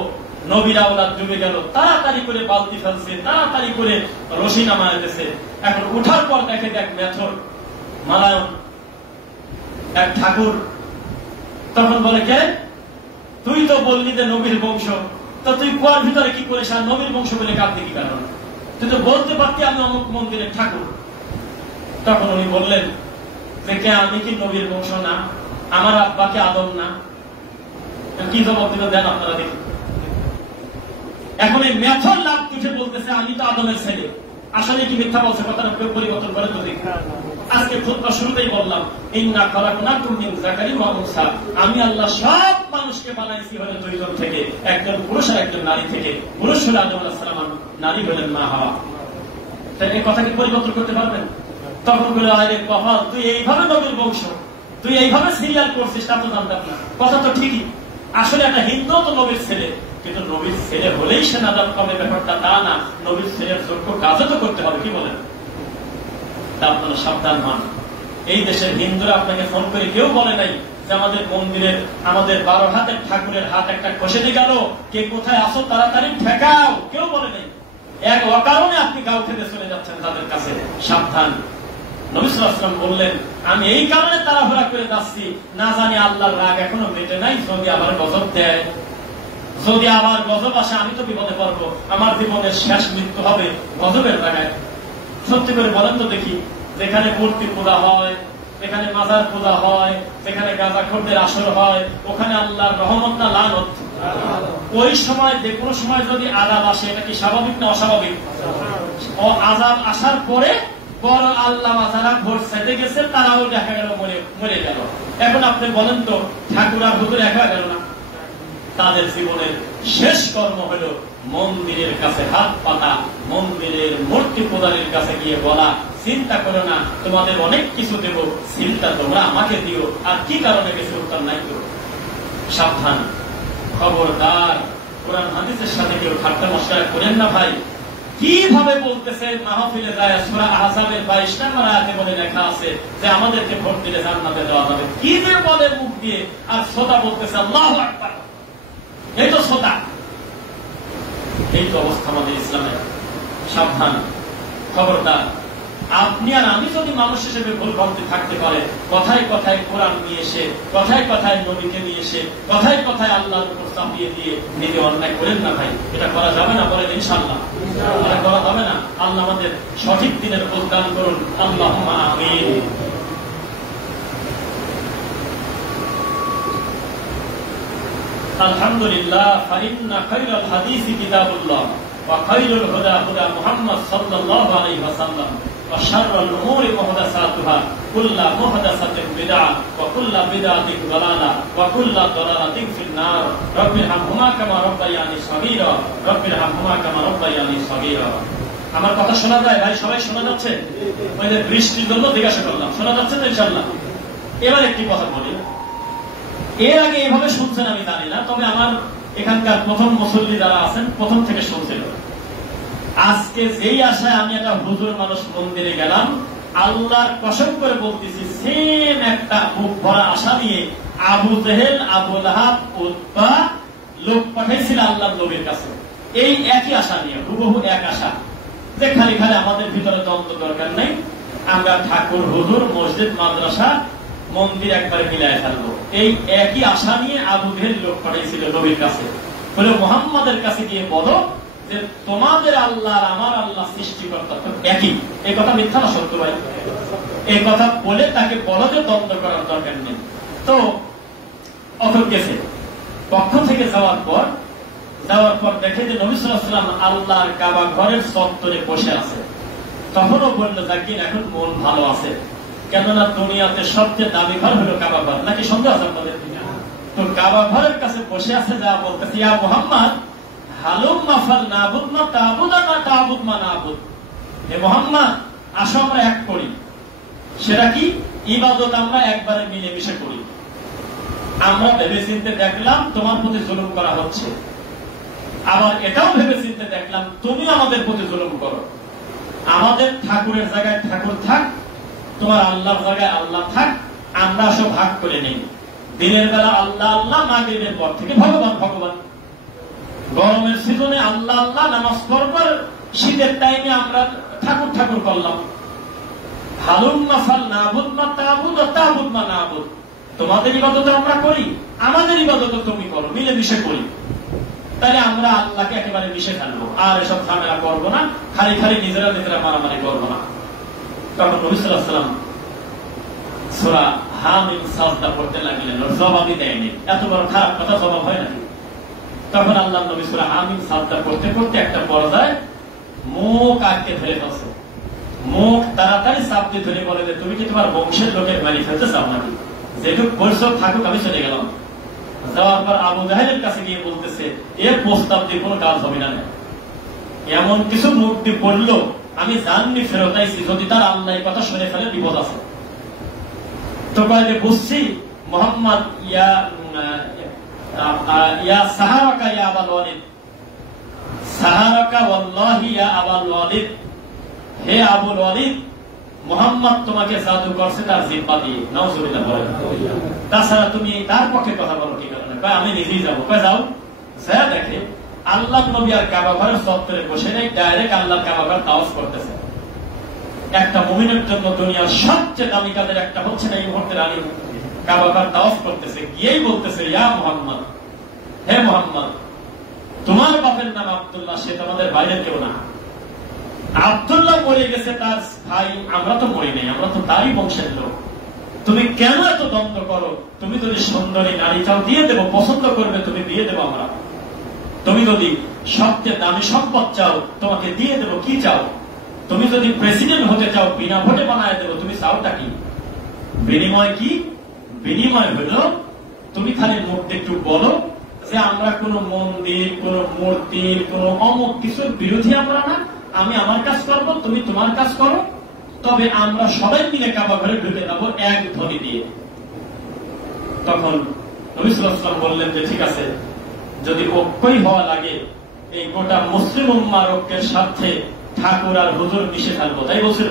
নবীর আওলাদ ডুবে গেল। তাড়াতাড়ি করে বালতি ফেলছে, তাড়াতাড়ি করে রশি নামাইতেছে। এখন উঠার পর দেখে এক মেথর মালায়ন, এক ঠাকুর। তখন বলে, কে তুই তো বললি যে নবীর বংশ, তো তুই কুয়ার ভিতরে কি করিস আর নবীর বংশ বলে কাঁদতে কি কারণ? তুই তো বলতে পারতি আমি অমুক মন্দিরের ঠাকুর। তখন উনি বললেন যে কে আমি কি নবীর বংশ না? আমার আব্বাকে আদম না? কি জবাব দিল দেন আপনারা দেখুন। এখন এই মেথর লাভ উঠে বলতেছে আমি তো আদমের ছেলে। আসলে কি মিথ্যা বলছে? কথাটা পরিবর্তন করে তো দেখি। আজকে খুতবা শুরুতেই বললাম, ইন্না খালাকনাকুম মিন যাকারিন ওয়া উনসা, আমি আল্লাহ সব মানুষকে বানাইছি হলো দুইজন থেকে, একজন পুরুষ আর একজন নারী থেকে। পুরুষ হলো আদম আলাইহিস সালাম, নারী হলেন মা হাওয়া। তাই এই কথাকে পরিবর্তন করতে পারবেন? তখন বলে, আরে বাবা তুই এইভাবে নবীর বংশ, তুই এইভাবে সিরিয়াল করছিস, তা তো জানতাম না। কথা তো ঠিকই, আসলে একটা হিন্দু তো নবীর ছেলে, কিন্তু নবীর ছেলে হলেই সে নাজাত পাবে ব্যাপারটা তা না। নবীর ছেলের যোগ্য কাজও তো করতে হবে, কি বলেন? তা আপনারা সাবধান হন। এই দেশের হিন্দুরা আপনাকে ফোন করে কেউ বলে নাই যে আমাদের মন্দিরের, আমাদের 12 হাতের ঠাকুরের হাত একটা খসে দিয়ে গেল, কে কোথায় আসো তাড়াতাড়ি ঠেকাও, কেউ বলে নাই। এক অকারণে আপনি গাঁও থেকে চলে যাচ্ছেন তাদের কাছে, সাবধান। নবী সাল্লাল্লাহু আলাইহি ওয়াসাল্লাম বললেন, আমি এই কারণে তাড়াহুড়া করে যাচ্ছি, না জানি আল্লাহর রাগ এখনো মেটে নাই, যদি আবার গজব দেয়, যদি আবার গজব আসে আমি তো বিপদে পড়বো, আমার জীবনের শেষ মৃত্যু হবে গজবের জায়গায়। সত্যি করে বলেন তো দেখি, যেখানে মূর্তি পূজা হয়, যেখানে মাজার পূজা হয়, যেখানে গাঁজাখোরদের আসর হয়, ওখানে আল্লাহর রহমত না লানত? ওই সময় যে কোনো সময় যদি আযাব আসে, এটা কি স্বাভাবিক না অস্বাভাবিক? ও আযাব আসার পরে বড় আল্লাহ যারা ভোট সেটে গেছে তারাও দেখা গেল মরে গেল। এখন আপনি বলেন তো, ঠাকুর আর হুজুর একা গেল না? তাদের জীবনের শেষ কর্ম হল মন্দিরের কাছে হাত পাতা, মন্দিরের মূর্তি পূজারীর কাছে গিয়ে বলা, চিন্তা করো না, তোমাদের অনেক কিছু দেব, চিন্তা তোমরা আমাকে দিও, আর কি কারণে কিছু উত্তর নাই তো। সাবধান, খবরদার, কোরআন হাদিসের সাথে কেউ ঠাট্টা মশকরা করেন না ভাই। কিভাবে বলতেছে মাহফিলে যায়, সূরা আহজাবের 22 নম্বর আয়াতে বলে লেখা আছে যে আমাদেরকে ভোট দিলে জান্নাতে যাওয়া যাবে। কি যে বলে মুখ দিয়ে, আর শ্রোতা বলতেছে আল্লাহু আকবার। এই তো শ্রোতা, এই তো অবস্থা আমাদের ইসলামের। সাবধান, খবরদার। আপনি আর আমি যদি মানুষ হিসেবে ভুল ভাবতে থাকতে পারে, কথায় কথায় কোরআন নিয়ে এসে, কথায় কথায় নবীকে নিয়ে এসে, কথায় কথায় আল্লাহর উপর চাপিয়ে দিয়ে নিজে অন্যায় করেন না ভাই। এটা করা যাবে না, বলেন ইনশাআল্লাহ। এটা করা যাবে না। আল্লাহ আমাদের সঠিক দিনের প্রদান করুন, আল্লাহুম্মা আমিন। আলহামদুলিল্লাহ, ফাইন্না খায়রাল হাদিসি কিতাবুল্লাহ ওয়া খায়রুল হুদা হুদা মুহাম্মদ সাল্লাল্লাহু আলাইহি ওয়াসাল্লাম ওয়া শাররুল উমুরি মুহদাসাতুহা কুল্লু মুহদাসাতিন বিদআহ ওয়া কুল্লু বিদআতিন দালালাহ ওয়া কুল্লু দালালাতিন ফিন নার। রাব্বিরহামহুমা কামা রাব্বায়ানি সগীরা, রাব্বিরহামহুমা কামা রাব্বায়ানি সগীরা। আমার কথা শোনা যায় ভাই? সবাই শোনা যাচ্ছে? ওই যে বৃষ্টির জন্য জিজ্ঞাসা করলাম, শোনা যাচ্ছে তো ইনশাআল্লাহ? এবার একটি কথা বলি, এর আগে এভাবে শুনছেন আমি জানি না, তবে আমার এখানকার প্রথম মুসল্লি যারা আছেন প্রথম থেকে শুনছিল। আজকে যেই আশায় আমি একটা হুজুর মানুষ মন্দিরে গেলাম, আল্লাহর কসম করে বলতেছি, সেম একটা মুখ ভরা আশা নিয়ে আবু জেহেল, আবু লাহাব, উতবা লোক পাঠাইছিল আল্লাহর নবীর কাছে, এই একই আশা নিয়ে, হুবহু এক আশা, যে খালি খালি আমাদের ভিতরে দ্বন্দ্ব দরকার নেই, আমরা ঠাকুর, হুজুর, মসজিদ, মাদ্রাসা, মন্দির একবারে মিলায় ফেলবো। এই একই আশা নিয়ে আবু জেহেল লোক পাঠাইছিল নবীর কাছে, বলে মুহাম্মাদের কাছে গিয়ে বলো যে তোমাদের আল্লাহ আর আমার আল্লাহ সৃষ্টিকর্তা তো একই। এই কথা মিথ্যা না সত্য ভাই? এই কথা বলে তাকে বলো যে দ্বন্দ্ব করার দরকার নেই। তো অথর গেছে পক্ষ থেকে যাওয়ার পর দেখে যে নবী সাল্লাল্লাহু আলাইহি ওয়াসাল্লাম আল্লাহর কাবা ঘরের চত্বরে বসে আছে। তখনও বললো জাকির এখন মন ভালো আছে, কেননা দুনিয়াতে সবচেয়ে দামি ঘর হলো কাবা ঘর। নাকি সন্দেহ আছে আপনাদের? তো কাবা ঘরের কাছে বসে আছে, যা বলতেছে ইয়া মুহাম্মদ হালুম্মা ফালনাবুদ মা তা'বুদু মা তা'বুদ মা না'বুদ। হে মুহাম্মদ আসো আমরা এক করি। সেটা কি? ইবাদত আমরা একবারে মিলেমিশে করি। আমরা ভেবে চিন্তে দেখলাম তোমার প্রতি জুলুম করা হচ্ছে, আবার এটাও ভেবে চিন্তে দেখলাম তুমিও আমাদের প্রতি জুলুম করো। আমাদের ঠাকুরের জায়গায় ঠাকুর থাক, তোমার আল্লাহর জায়গায় আল্লাহ থাক, আমরা সব ভাগ করে নেই। দিনের বেলা আল্লাহ আল্লাহ, মাগরিবের পর থেকে ভগবান ভগবান। গরমের সিজনে আল্লাহ আল্লাহ নামাজ পড়বার, শীতের টাইমে আমরা ঠাকুর ঠাকুর করলাম। হালুম্মা ফালনাবুদ মা তা'বুদু তা'বুদ মা না'বুদ। তোমাদের ইবাদত আমরা করি, আমাদের ইবাদত তুমি করো, মিলেমিশে করি। তাহলে আমরা আল্লাহকে একেবারে মিশে ফেলবো, আর এসব ঝামেলা করবো না, খালি খালি নিজেরা নিজেরা মারামারি করবো না। তখন নবী সাল্লাল্লাহু আলাইহি ওয়াসাল্লাম সূরা হামিম সাজদা পড়তে লাগলেন, জবাবই দেয়নি। এত বড় খারাপ কথা জবাব হয় নাকি? তখন আল্লাহ নবী সূরা হামিম সাজদা পড়তে পড়তে একটা পর্যায়ে মুখ আটকে ফেলে ফেলছে। মুখ তাড়াতাড়ি চাপতে ধরে বলে যে তুমি কি তোমার বংশের লোকের বাড়ি ফেলতে চাও নাকি? যেটুক বলছো থাকুক, আমি চলে গেলাম। যাওয়ার পর আবু জাহেলের কাছে গিয়ে বলতেছে এর প্রস্তাব দিয়ে কোনো কাজ হবে না। এমন কিছু মুখ দিয়ে পড়লো আমি জাননি ফেরত আইছি, যদি তার আল্লাহ কথা শুনে ফেলে বিপদ আছে। তো কয়ে বুঝছি মোহাম্মদ ইয়া সাহারাকা ইয়া আবাল ওয়ালিদ, সাহারাকা ওয়াল্লাহি ইয়া আবাল ওয়ালিদ। হে আবুল ওয়ালিদ, মুহাম্মদ তোমাকে জাদু করছে তার জিহ্বা দিয়ে। নাউজুবিল্লাহ বলেন। তাছাড়া তুমি তার পক্ষে কথা বলো কি কারণে? কয় আমি নিজেই যাবো। কয় যাও। যা দেখে আল্লাহ নবী আর কাবা ঘরের চত্বরে বসে নেই, ডাইরেক্ট আল্লাহর কাবা ঘর তাওয়াফ করতেছে। একটা মুমিনের জন্য দুনিয়ার সবচেয়ে দামি কাজের একটা হচ্ছে না এই মুহূর্তের আলী কাবা ঘর তাওয়াফ করতেছে। গিয়েই বলতেছে ইয়া মুহাম্মদ, হে মুহাম্মদ তোমার বাপের নাম আব্দুল্লাহ, সে তোমাদের বাইরের কেউ না। আব্দুল্লাহ মরে গেছে তার ভাই, আমরা তো মরি নাই, আমরা তো তারই বংশের লোক। তুমি কেন এত দ্বন্দ্ব করো? তুমি যদি সুন্দরী নারী চাও দিয়ে দেবো, পছন্দ করবে তুমি দিয়ে দেবো আমরা। তুমি যদি সবচেয়ে দামি সম্পদ চাও তোমাকে দিয়ে দেবো, কি চাও? তুমি যদি প্রেসিডেন্ট হতে চাও বিনা ভোটে বানায় দেবো, তুমি চাওটা কি? বিনিময় কি? বিনিময় হলো তুমি খালি মুখে একটু বলো যে আমরা কোন মন্দির, কোন মূর্তির, কোন অমুক কিছুর বিরোধী আমরা না, আমি আমার কাজ করবো, তুমি তোমার কাজ করো, তবে আমরা সবাই মিলে কাবা ঘরে ঢুকে যাবো এক ধ্বনি দিয়ে। তখন নবী সাল্লাল্লাহু আলাইহি ওয়াসাল্লাম বললেন যে ঠিক আছে, যদি ঐক্যই হওয়া লাগে এই গোটা মুসলিম উম্মার ঐক্যের স্বার্থে ঠাকুর আর হুজুর মিশে থাকবো। তাই বলছিল।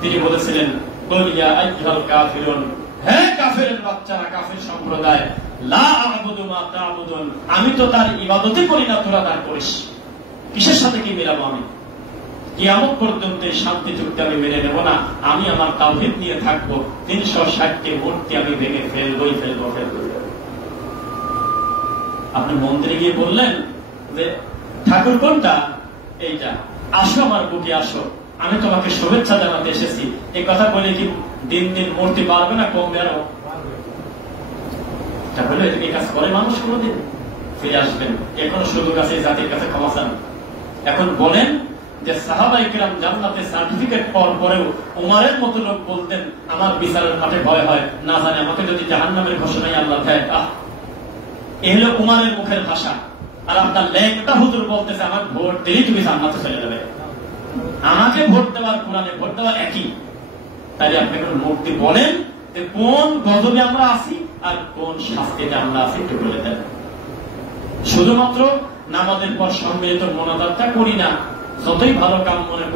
তিনি বলেছিলেন কুল ইয়া আইয়ুহাল কাফিরুন, হে কাফেরের বাচ্চারা, কাফের সম্প্রদায়, লা আ'বুদু মা তা'বুদুন, আমি তো তার ইবাদতই করি না, তোরা তার করিস। কিসের সাথে কি মেলাবো? আমি কিয়ামত পর্যন্ত শান্তি চুক্তি আমি মেনে নেব না। আমি আমার তাওহীদ নিয়ে থাকবো। 360টি মূর্তি আমি ভেঙে ফেলবই ফেলবো। আপনি মন্দিরে গিয়ে বললেন যে ঠাকুর কোনটা? এইটা, আসো আমার বুকে আসো, আমি তোমাকে শুভেচ্ছা জানাতে এসেছি। এই কথা বলে কি দিন দিন মূর্তি বাড়বে না কমবে? আরো তাহলে এই কাজ করে মানুষ কোনদিন? ফিরে আসবেন। এখনো সুযোগ আছে জাতির কাছে ক্ষমা চান। এখন বলেন যে সাহাবায়ে কিরাম জান্নাতে সার্টিফিকেট পাওয়ার পরেও উমারের মতো লোক বলতেন আমার বিচারের মাঠে ভয় হয়, না জানে আমাকে যদি জাহান্নামের ঘোষণাই আল্লাহ দেয়। এই হলো উমারের মুখের ভাষা। আর আপনার লেখটা হুজুর বলতেছে আমার ভোট দিলেই তুমি জান্নাতে চলে যাবে। আমাকে ভোট দেওয়ার কোরআনে ভোট দেওয়া একই। তাই আপনি কোন মূর্তি বলেন যে কোন গজবে আমরা আছি আর কোন শাস্তিতে আমরা আছি একটু বলে দেন। শুধুমাত্র নামাজের পর সম্মিলিত মোনাজাতটা করি না, যতই ভালো কাম মনে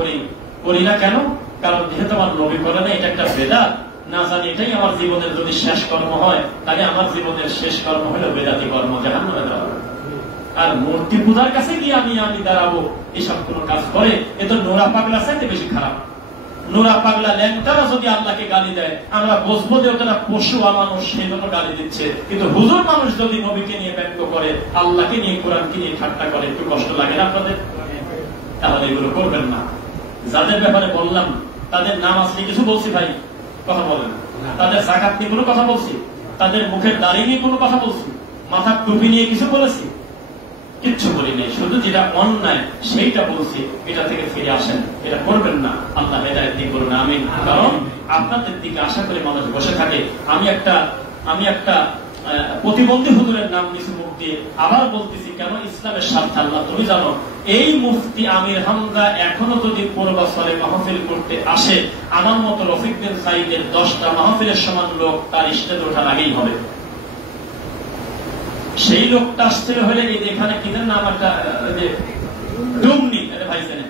করি না কেন? কারণ যেহেতু আমার নবী করে না, এটা একটা বেদাত। না জানি এটাই আমার জীবনের যদি শেষ কর্ম হয়, তাহলে আমার জীবনের শেষ কর্ম হলো বেদাতি কর্ম, জাহান্নামে যাওয়া। আর মূর্তি পূজার কাছে গিয়ে আমি দাঁড়াবো, এসব কোন কাজ করে এ তো নোরা পাগলা চাইতে বেশি খারাপ। নুরা পাগলা ল্যাংটারা যদি আল্লাহকে গালি দেয় আমরা বুঝবো যে ওটা পশু মানুষ সেই জন্য গালি দিচ্ছে, কিন্তু হুজুর মানুষ যদি নবীকে নিয়ে ব্যঙ্গ করে, আল্লাহকে নিয়ে, কোরআনকে নিয়ে ঠাট্টা করে, একটু কষ্ট লাগে না আপনাদের? তাহলে এগুলো করবেন না। যাদের ব্যাপারে বললাম তাদের নাম আসলে কিছু বলছি ভাই, কথা বলেন, তাদের যাকাত নিয়ে কোনো কথা বলছি, তাদের মুখের দাড়ি নিয়ে কোনো কথা বলছি, মাথার টুপি নিয়ে কিছু বলেছি? কিচ্ছু বলি নেই, শুধু যেটা অন্যায় সেইটা বলছি, এটা থেকে ফিরে আসেন, এটা করবেন না। আল্লাহ হেদায়েত দিয়ে করুন, আমিন। কারণ আপনাদের দিকে আশা করে মানুষ বসে থাকে। আমি একটা প্রতিবন্ধী হুজুরের নাম নিচে মুখ দিয়ে আবার বলতেছি, কেন? ইসলামের স্বার্থে। আল্লাহ তুমি জানো, এই মুফতি আমির হামজা এখনো যদি পূর্বাচলে মাহফিল করতে আসে, আমার মতো রফিক বিন সাইদের 10টা মাহফিলের সমান লোক তার স্টেজে ওঠার আগেই হবে। সেই লোকটা আসতে হলে এই এখানে কিনেন না আমার ডুমনি, ভাই জানেন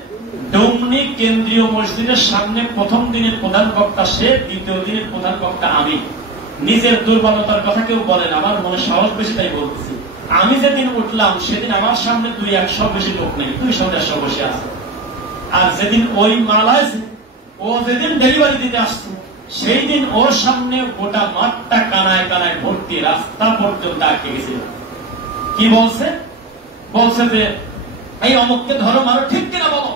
ডুমনি কেন্দ্রীয় মসজিদের সামনে প্রথম দিনের প্রধান বক্তা সে, দ্বিতীয় দিনের প্রধান বক্তা আমি। নিজের দুর্বলতার কথা কেউ বলেন, আমার মনে সাহস বেশি তাই বলতেছি। আমি যেদিন উঠলাম সেদিন আমার সামনে 200 বেশি লোক নেই, 200-150 বসে আছে। আর যেদিন ওই মালায় ও যেদিন ডেলিভারি দিতে আসছে সেই দিন ওর সামনে গোটা মাঠটা কানায় কানায় ভর্তি, রাস্তা পর্যন্ত আটকে গেছিল। কি বলছে? বলছে যে এই অমুককে ধরো মারো, ঠিক কিনা বলো,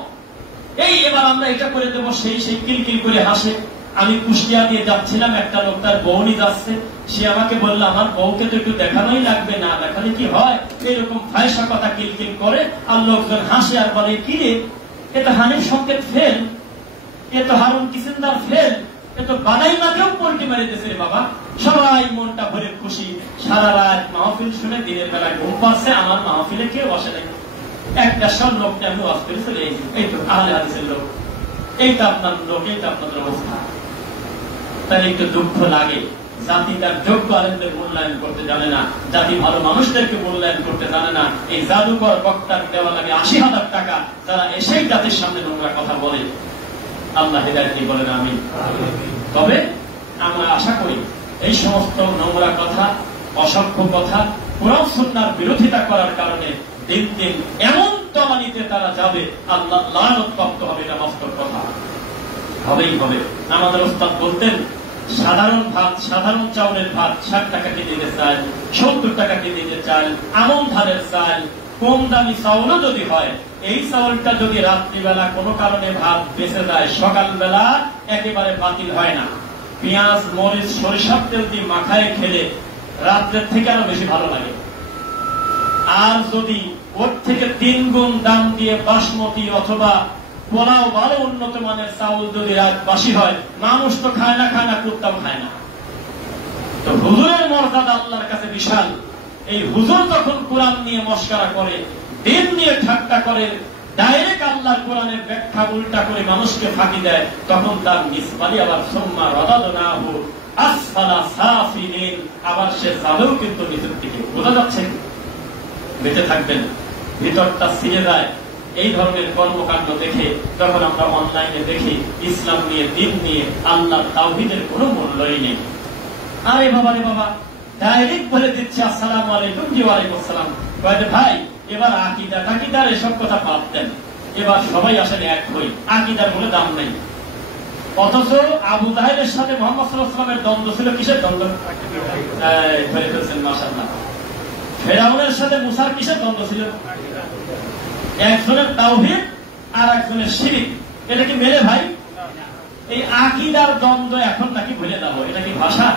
এই এবার আমরা এটা করে দেবো, সেই কিলকিল করে হাসে। আমি কুষ্টিয়া দিয়ে যাচ্ছিলাম, একটা লোক তার বউ নিয়ে যাচ্ছে, সে আমাকে বললো আমার বউকে তো একটু দেখানোই লাগবে, না দেখালে কি হয়, এইরকম ফায়সা কথা কিলকিল করে। আর লোকজন হাসে আর বলে, কি রে, এ তো হানিফ সংকেত ফেল, এ তো হারুন কিসেন্দার ফেল, এ তো বানাই মাকেও পোল্টি মারিতেছে রে বাবা। সবাই মনটা ভরে খুশি, সারা রাত মাহফিল শুনে দিনের বেলা ঘুম পাচ্ছে, আমার মাহফিলে কেউ বসে নাই। একটা সব লোকটা আমি ওয়াজ করে চলে, এই তো আহলে হাদিসের লোক, এইটা আপনার লোক, এইটা আপনাদের অবস্থা। তার একটু দুঃখ লাগে, জাতি তার যোগ্য আলেমদের মূল্যায়ন করতে জানে না, জাতি ভালো মানুষদেরকে মূল্যায়ন করতে জানে না। এই জাদুকর বক্তার দেওয়া লাগে 80,000 টাকা, যারা এসেই জাতির সামনে নোংরা কথা বলে। আল্লাহ হেদায়েত বলেন, আমিন। তবে আমরা আশা করি এই সমস্ত নোংরা কথা, অসভ্য কথা, কোরআন সুন্নাহর বিরোধিতা করার কারণে দিন দিন এমন তলানিতে তারা যাবে, আল্লাহ লানত প্রাপ্ত হবে, এটা বাস্তব কথা, হবেই হবে। আমাদের ওস্তাদ বলতেন, সাধারণ ভাত, সাধারণ চাউলের ভাত 60 টাকা কেজিতে চাল, 70 টাকা কেজিতে চাল, আমন ধানের চাল, কম দামি চাউলও যদি হয়, এই চাউলটা যদি রাত্রিবেলা কোনো কারণে ভাত বেঁচে যায়, সকালবেলা একেবারে বাতিল হয় না। পেঁয়াজ, মরিচ, সরিষার তেল দিয়ে মাখায় খেলে রাত্রের থেকে আরো বেশি ভালো লাগে। আর যদি ওর থেকে 3 গুণ দাম দিয়ে বাসমতি অথবা পোলাও ভালো উন্নত মানের চাউল যদি রাত বাসি হয়, মানুষ তো খায় না, কুত্তাও খায় না। তো হুজুরের মর্যাদা আল্লাহর কাছে বিশাল। এই হুজুর তখন কোরআন নিয়ে মস্করা করে, দিন নিয়ে ঠাট্টা করে, ডাইরেক্ট আল্লাহর কোরআনের ব্যাখ্যা উল্টা করে মানুষকে ফাঁকি দেয়, তখন তার নিসবালি আবার সুম্মা রাদাদনাহু আসফালা সাফিলিন, আবার সে যাবেও কিন্তু নিচের দিকে। বোঝা যাচ্ছে? বেঁচে থাকবেন, ভিতরটা ছিঁড়ে যায়। এই ধরনের কর্মকাণ্ড দেখে যখন আমরা অনলাইনে দেখি ইসলাম নিয়ে, দিন নিয়ে, আল্লাহর তাওহীদের কোনো মূল্যই নেই। আরে বাবা রে বাবা, ডাইরেক্ট বলে দিচ্ছে আসসালামু আলাইকুম, জি ওয়ালাইকুম আসসালাম। ভাই এবার আকিদার এসব কথা বাদ দেন, এবার সবাই আসেন এক হই, আকিদার বলে দাম নেই। অথচ আবু জাহেলের সাথে মুহাম্মদ সাল্লাল্লাহু আলাইহি ওয়াসাল্লামের দ্বন্দ্ব ছিল কিসের দ্বন্দ্ব? ধরে ফেলছেন, মাশাআল্লাহ। ফেরাউনের সাথে মুসার কিসের দ্বন্দ্ব ছিল? একজনের তাওহীদ আর একজনের শিরক। এটা কি মেলে ভাই? এই আকিদার দ্বন্দ্ব এখন নাকি ভুলে যাবো, এটা কি ভাষা?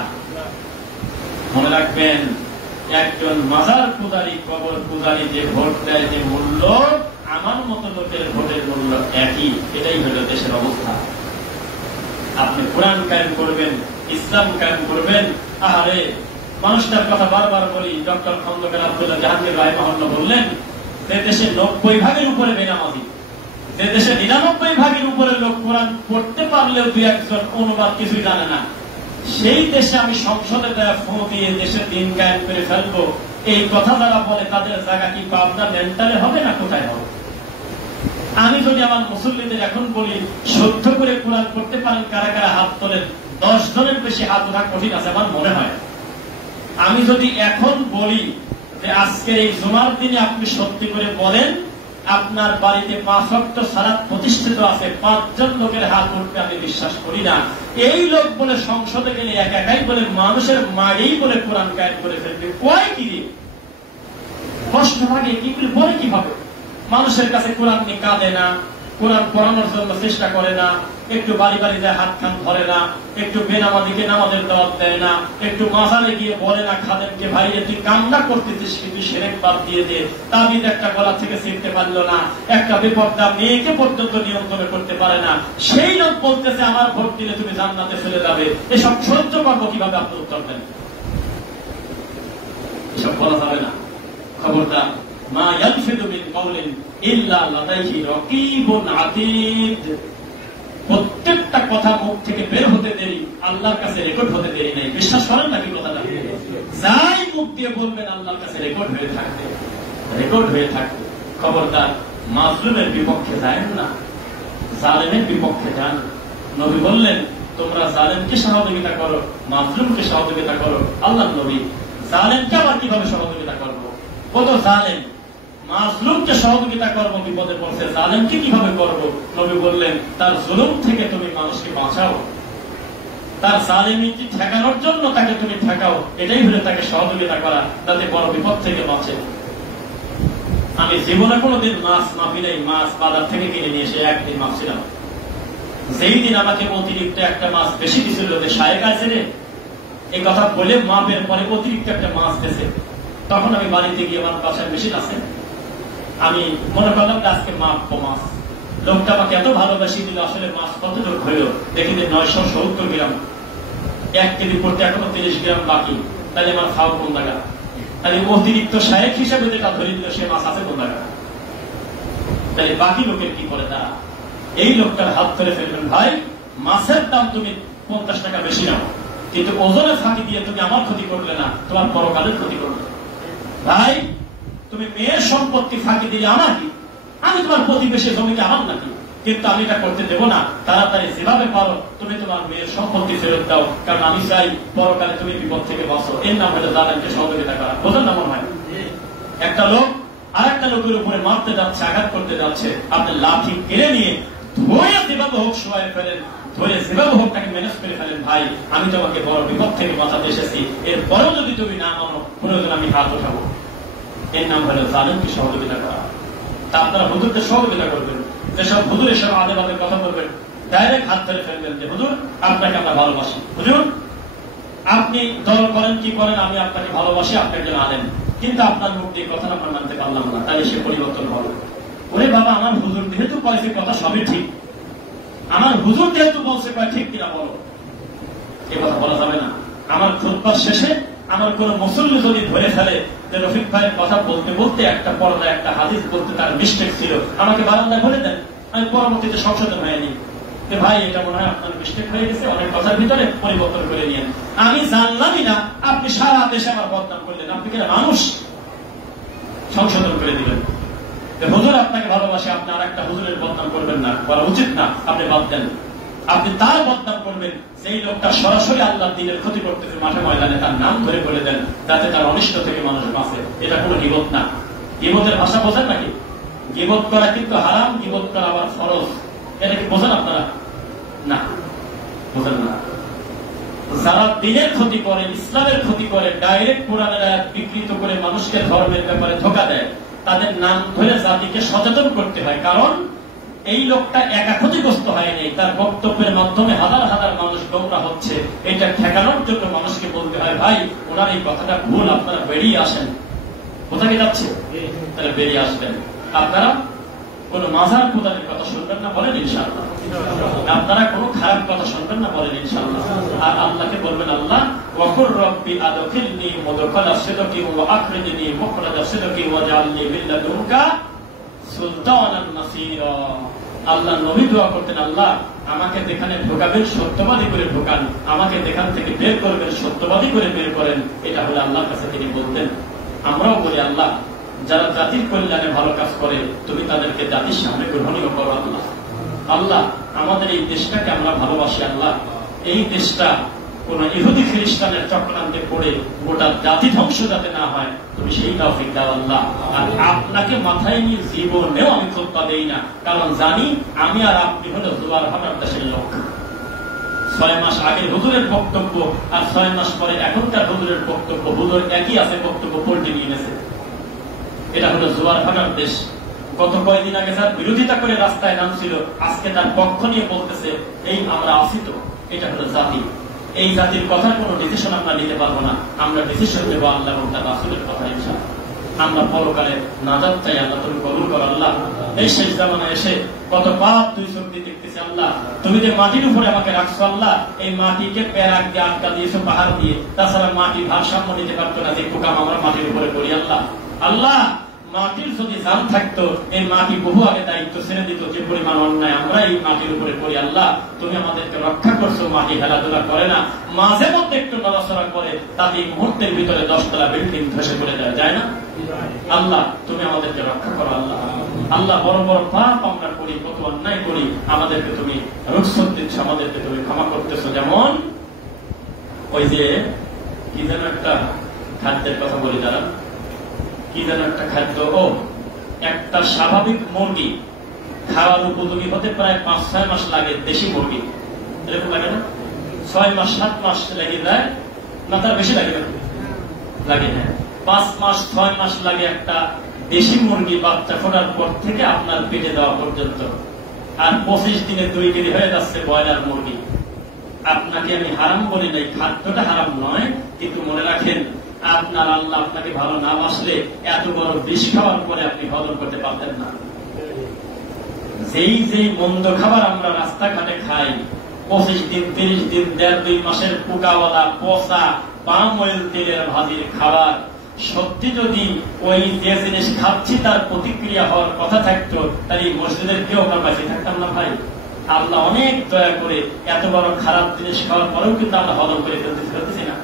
মনে রাখবেন, একজন মাজার পূজারী, কবর পূজারী যে ভোট দেয়, যে মূল্য, আমার মতো লোকের ভোটের মূল্য একই। এটাই হলো দেশের অবস্থা। আপনি কোরআন কায়েম করবেন, ইসলাম কায়েম করবেন। আহারে, মানুষটার কথা বারবার বলি, ডক্টর খন্দকার আব্দুল্লাহ জাহাঙ্গীর রাহিমাহুল্লাহ বললেন, যে দেশে 90% উপরে বেনামাজি, যে দেশে 99% উপরে লোক কোরআন পড়তে পারলেও 2-1 অনুবাদ কিছুই জানে না, সেই দেশে আমি সংসদে দেয়া ফোন দিয়ে দেশের দিন কায়েম করে ফেলবো, এই কথা যারা বলে তাদের জায়গা কি পাবনা মেন্টালে হবে না কোথায় হবে? আমি যদি আমার মুসল্লিদের এখন বলি শুদ্ধ করে কোরআন পড়তে পারেন, কারা কারা হাত তোলেন? 10 জনের বেশি হাত ওঠা কঠিন আছে আমার মনে হয়। আমি যদি এখন বলি যে আজকের এই জুমার দিনে আপনি সত্যি করে বলেন আপনার বাড়িতে 5 ওয়াক্ত সালাত প্রতিষ্ঠিত আছে, 5 জন লোকের হাত উঠবে আমি বিশ্বাস করি না। এই লোক বলে সংসদে গেলে একাই বলে মানুষের মায়েই বলে কোরআন কায়েম করে ফেলবে, কয় কি রে? কষ্ট লাগে, কি বলে কিভাবে? মানুষের কাছে কোরআন নিয়ে কাঁদে না, কোরআন পড়ানোর জন্য চেষ্টা করে না, একটু বাড়ি বাড়িতে হাত খান ধরে না, একটু বেনামাজিকে নামাজের দাওয়াত দেয় না, একটু মাজারে গিয়ে বলে না খাদেমকে, ভাই তুই কামনা করতেছিস কিন্তু শিরক বাদ দিয়ে দে। তাবিজ একটা গলা থেকে ছিঁড়তে পারলো না, একটা বেপরদা মেয়েকে পর্যন্ত নিয়ন্ত্রণ করতে পারে না, সেই লোক বলতেছে আমার ভোট দিলে তুমি জান্নাতে চলে যাবে। এসব সহ্য করবো কিভাবে? আপনি উত্তর দেন। এসব বলা যাবে না, খবরদার। মা ইয়ালফিযু মিন কাওলিন ইল্লা লাদাইহি রাকীবুন আতীদ। প্রত্যেকটা কথা মুখ থেকে বের হতে দেরি, আল্লাহর কাছে রেকর্ড হতে দেরি নেই। বিশ্বাস করেন নাকি কথাটা? যাই মুখ দিয়ে বলবেন আল্লাহর কাছে রেকর্ড হয়ে থাকবে, রেকর্ড হয়ে থাকবে। খবরদার, মাজলুমের বিপক্ষে যায় না, জালেমের বিপক্ষে যান। নবী বললেন তোমরা জালেমকে সহযোগিতা করো, মাজলুমকে সহযোগিতা করো। আল্লাহর নবী জালেমকে আবার কিভাবে সহযোগিতা করবো? ও তো জালেম, মাজলুমকে সহযোগিতা করবো বিপদে পড়ছে, জালেমকে কিভাবে করবো? নবী বললেন তার জুলুম থেকে তুমি মানুষকে বাঁচাও, তার জালেমিকে ঠেকানোর জন্য তাকে তুমি ঠেকাও, এটাই হলে তাকে সহযোগিতা করা, যাতে বড় বিপদ থেকে বাঁচে। আমি জীবনে কোনোদিন মাছ মাপি নাই, মাছ বাজার থেকে কিনে নিয়ে এসে একদিন মাপছিলাম। যেই দিন আমাকে অতিরিক্ত একটা মাছ বেশি দিছিল, শায়েক আছে রে এই কথা বলে মাপের পরে অতিরিক্ত একটা মাছ পেয়েছে, তখন আমি বাড়িতে গিয়ে আমার বাসায় মেশিন আছে, আমি মনে করলাম আজকে মাপবো মাছ। লোকটা আমাকে এত ভালোবাসি দিল, আসলে মাছ কতটুক হইল দেখি যে 970 গ্রাম, 1 কেজি করতে এখনো 30 গ্রাম বাকি। তাহলে আমার খাওয়া কোন জায়গা? তাহলে অতিরিক্ত শায়েক হিসাবে যেটা ধরে দিল সে মাছ আছে কোন জায়গা? তাহলে বাকি লোকের কি করে তারা? এই লোকটার হাত ধরে ফেলবেন, ভাই মাছের দাম তুমি 50 টাকা বেশি নাও, কিন্তু ওজনের ফাঁকি দিয়ে তুমি আমার ক্ষতি করলে না, তোমার পরকালের ক্ষতি করলে। ভাই তুমি মেয়ের সম্পত্তি ফাঁকি দিলে আমার কি? আমি তোমার প্রতিবেশী জমিকে আমার নাকি? কিন্তু আমি এটা করতে দেবো না। তাড়াতাড়ি যেভাবে পারো তুমি তোমার মেয়ের সম্পত্তি ফেরত দাও, কারণ আমি চাই পরকালে তুমি বিপদ থেকে বাঁচো। এর নাম হলো জালেমকে সহযোগিতা করা। বোঝেন না মনে হয়? একটা লোক আর একটা লোকের উপরে মারতে যাচ্ছে, আঘাত করতে যাচ্ছে, আপনি লাঠি কেড়ে নিয়ে ধরে যেভাবে হোক শোয়াই ফেলেন, ধরে যেভাবে হোক তাকে ম্যানেজ করে ফেলেন। ভাই আমি তোমাকে বড় বিপদ থেকে বাঁচাতে এসেছি, এরপরেও যদি তুমি না মানো প্রয়োজন আমি হাত উঠাবো। এর নাম হলো জালেমকে সহযোগিতা করা। তা আপনারা হুজুরকে সহযোগিতা করবেন, যেসব হুজুর এসব আদে বাদে কথা বলবেন ডাইরেক্ট হাত ধরে ফেলবেন যে হুজুর আপনাকে আমরা ভালোবাসি, হুজুর আপনি দল করেন কি করেন আমি আপনাকে ভালোবাসি, আপনাকে আনেন, কিন্তু আপনার মুখ দিয়ে কথা আমরা মানতে পারলাম না, তাই সে পরিবর্তন হবে। ওরে বাবা আমার হুজুর যেহেতু কয়েছে কথা সবই ঠিক, আমার হুজুর যেহেতু বলছে কয় ঠিক কিনা বলো, এ কথা বলা যাবে না। আমার খুতবা শেষে আমার কোন মুসল্লি যদি ধরে ফেলে যে রফিক ভাইয়ের কথা বলতে বলতে একটা পর্দায় একটা হাদিস বলতে তার মিস্টেক ছিল, আমাকে বারান্দায় বলে দেন, আমি পরবর্তীতে সংশোধন হয়নি যে ভাই এটা মনে হয় আপনার মিস্টেক হয়ে গেছে, অনেক কথার ভিতরে পরিবর্তন করে নিয়েন। আমি জানলামই না, আপনি সারা দেশে আমার বদনাম করলেন, আপনি কিনা মানুষ, সংশোধন করে দিলেন। হুজুর আপনাকে ভালোবাসে, আপনি আর একটা হুজুরের বদনাম করবেন না, বলা উচিত না, আপনি বাদ দেন। আপনি তার বদনাম করবেন সেই লোকটা সরাসরি আল্লাহ দ্বীনের ক্ষতি করতেছে মাঠে ময়দানে, তার নাম ধরে বলে দেন যাতে তার অনিষ্ট থেকে মানুষ বাঁচে। এটা কোনো গীবত না। গীবতের ভাষা বোঝেন নাকি? গীবত করা কিন্তু হারাম, গীবত করা আবার ফরজ। এটা কি বোঝেন আপনারা? না, বোঝেন না। যারা দ্বীনের ক্ষতি করে, ইসলামের ক্ষতি করে, ডাইরেক্ট কোরআনের আয়াত বিকৃত করে মানুষকে ধর্মের ব্যাপারে ধোঁকা দেয়, তাদের নাম ধরে জাতিকে সচেতন করতে হয়। কারণ এই লোকটা একা ক্ষতিগ্রস্ত হয়নি, তার বক্তব্যের মাধ্যমে হাজার হাজার মানুষ গোমরা হচ্ছে। এটা ঠেকানোর জন্য মানুষকে বলতে হয় ভাই ওনার এই কথাটা ভুল, আপনারা বেরিয়ে আসেন। কোথায় যাচ্ছে? তাহলে বেরিয়ে আসবেন। আপনারা কোন মাজার খোদারের কথা শুনবেন না, বলেন ইনশাআল্লাহ। আপনারা কোনো খারাপ কথা শুনবেন না, বলেন ইনশাআল্লাহ। আর আল্লাহকে বলবেন আল্লাহ ওয়াকুর রব্বি আদখিলনি মুদখালা সিদকি ওয়া আখরিজনি মুখরাজা সিদকি ওয়াজআলনি মিন লাদুনকা সুলতানান নাসীরা। আল্লাহ নবী দোয়া করতেন, আল্লাহ আমাকে যেখানে ঢোকাবেন সত্যবাদী করে ঢোকান, আমাকে যেখান থেকে বের করবেন সত্যবাদী করে বের করেন। এটা হলে আল্লাহর কাছে তিনি বলতেন। আমরাও বলি আল্লাহ যারা জাতির কল্যাণে ভালো কাজ করে তুমি তাদেরকে জাতির সামনে গ্রহণীয় করো আল্লাহ। আল্লাহ আমাদের এই দেশটাকে আমরা ভালোবাসি আল্লাহ, এই দেশটা কোন ইহুদি খ্রিস্টানের চক্রান্তে পড়ে গোটা জাতি ধ্বংস যাতে না হয়, তুমি সেই তৌফিক দাও আল্লাহ। আর আপনাকে মাথায় নিয়ে জীবনেও আমি খুতবা দেই না, কারণ জানি আমি আর আপনি হলো জোয়ার ভাটার দেশের লোক। 6 মাস আগের হুজুরের বক্তব্য আর 6 মাস পরে এখনকার হুজুরের বক্তব্য, হুজুর একই আছে, বক্তব্য পল্টে নিয়ে গেছে। এটা হলো জোয়ার ভাটার দেশ। গত কয়েকদিন আগে যার বিরোধিতা করে রাস্তায় নামছিল, আজকে তার পক্ষ নিয়ে বলতেছে এই আমরা আছি তো। এটা হলো জাতি। এই জাতির কথা কোনো ডিসিশন আমরা নিতে পারবো না, আমরা ডিসিশন দেবো আল্লাহ এবং তার রাসূলের কথা। ইনশাআল্লাহ আমরা পরকালে নাজাত চাই, আল্লাহ তুমি কবুল করো আল্লাহ। এই শেষ জামানায় এসে কত পাপ দুই চোখ দিয়ে দেখতেছি আল্লাহ। তুমি যে মাটির উপরে আমাকে রাখছো আল্লাহ, এই মাটিকে প্যারাক দিয়ে আটকা দিয়েছো পাহাড় দিয়ে, তাছাড়া মাটি ভারসাম্য নিতে পারতো না, যে পোকাম আমরা মাটির উপরে করি আল্লাহ। আল্লাহ মাটির যদি জান থাকতো, এই মাটি বহু আগে দায়িত্ব ছেড়ে দিত। যে পরিমাণ অন্যায় আমরা এই মাটির উপরে করি আল্লাহ, তুমি আমাদেরকে রক্ষা করছো। মাটি খেলাধুলা করে না, মাঝে মধ্যে একটু নড়াচড়া করে, তাতে মুহূর্তের ভিতরে 10 তলা বিল্ডিং ধসে পড়ে যায় না আল্লাহ, তুমি আমাদেরকে রক্ষা করো আল্লাহ। আল্লাহ বড় বড় পাপ আমরা করি, কত অন্যায় করি, আমাদেরকে তুমি রুখসত দিচ্ছ, আমাদেরকে তুমি ক্ষমা করতেছো। যেমন ওই যে কি যেন একটা খাদ্যের কথা বলি, যারা কি যেন একটা খাদ্য, ও একটা স্বাভাবিক মুরগি খাওয়ার উপযোগী হতে প্রায় 5-6 মাস লাগে। দেশি মুরগি এরকম লাগে না? 6 মাস 7 মাস লেগে যায় না, তার বেশি লাগে না? লাগে না। 5 মাস 6 মাস লাগে একটা দেশি মুরগি বাচ্চা ফোটার পর থেকে আপনার পেটে দেওয়া পর্যন্ত। আর 25 দিনে 2 কেজি হয়ে যাচ্ছে ব্রয়লার মুরগি। আপনাকে আমি হারাম বলি নাই, খাদ্যটা হারাম নয়, কিন্তু মনে রাখেন আপনার আল্লাহ আপনাকে ভালো না বাসলে এত বড় বিষ খাওয়ার পরে আপনি হজম করতে পারতেন না। যেই মন্দ খাবার আমরা রাস্তাঘাটে খাই, 25 দিন 30 দিন 1.5-2 মাসের পোকাওয়ালা পচা পাম অয়েল তেলের ভাজির খাবার, সত্যি যদি ওই যে জিনিস খাচ্ছি তার প্রতিক্রিয়া হওয়ার কথা থাকতো, তাহলে এই মসজিদের কেউ আমরা বাঁচিয়ে থাকতাম না ভাই। আল্লাহ অনেক দয়া করে এত বড় খারাপ জিনিস খাওয়ার পরেও কিন্তু আমরা হজম করে ফেলতেছি না।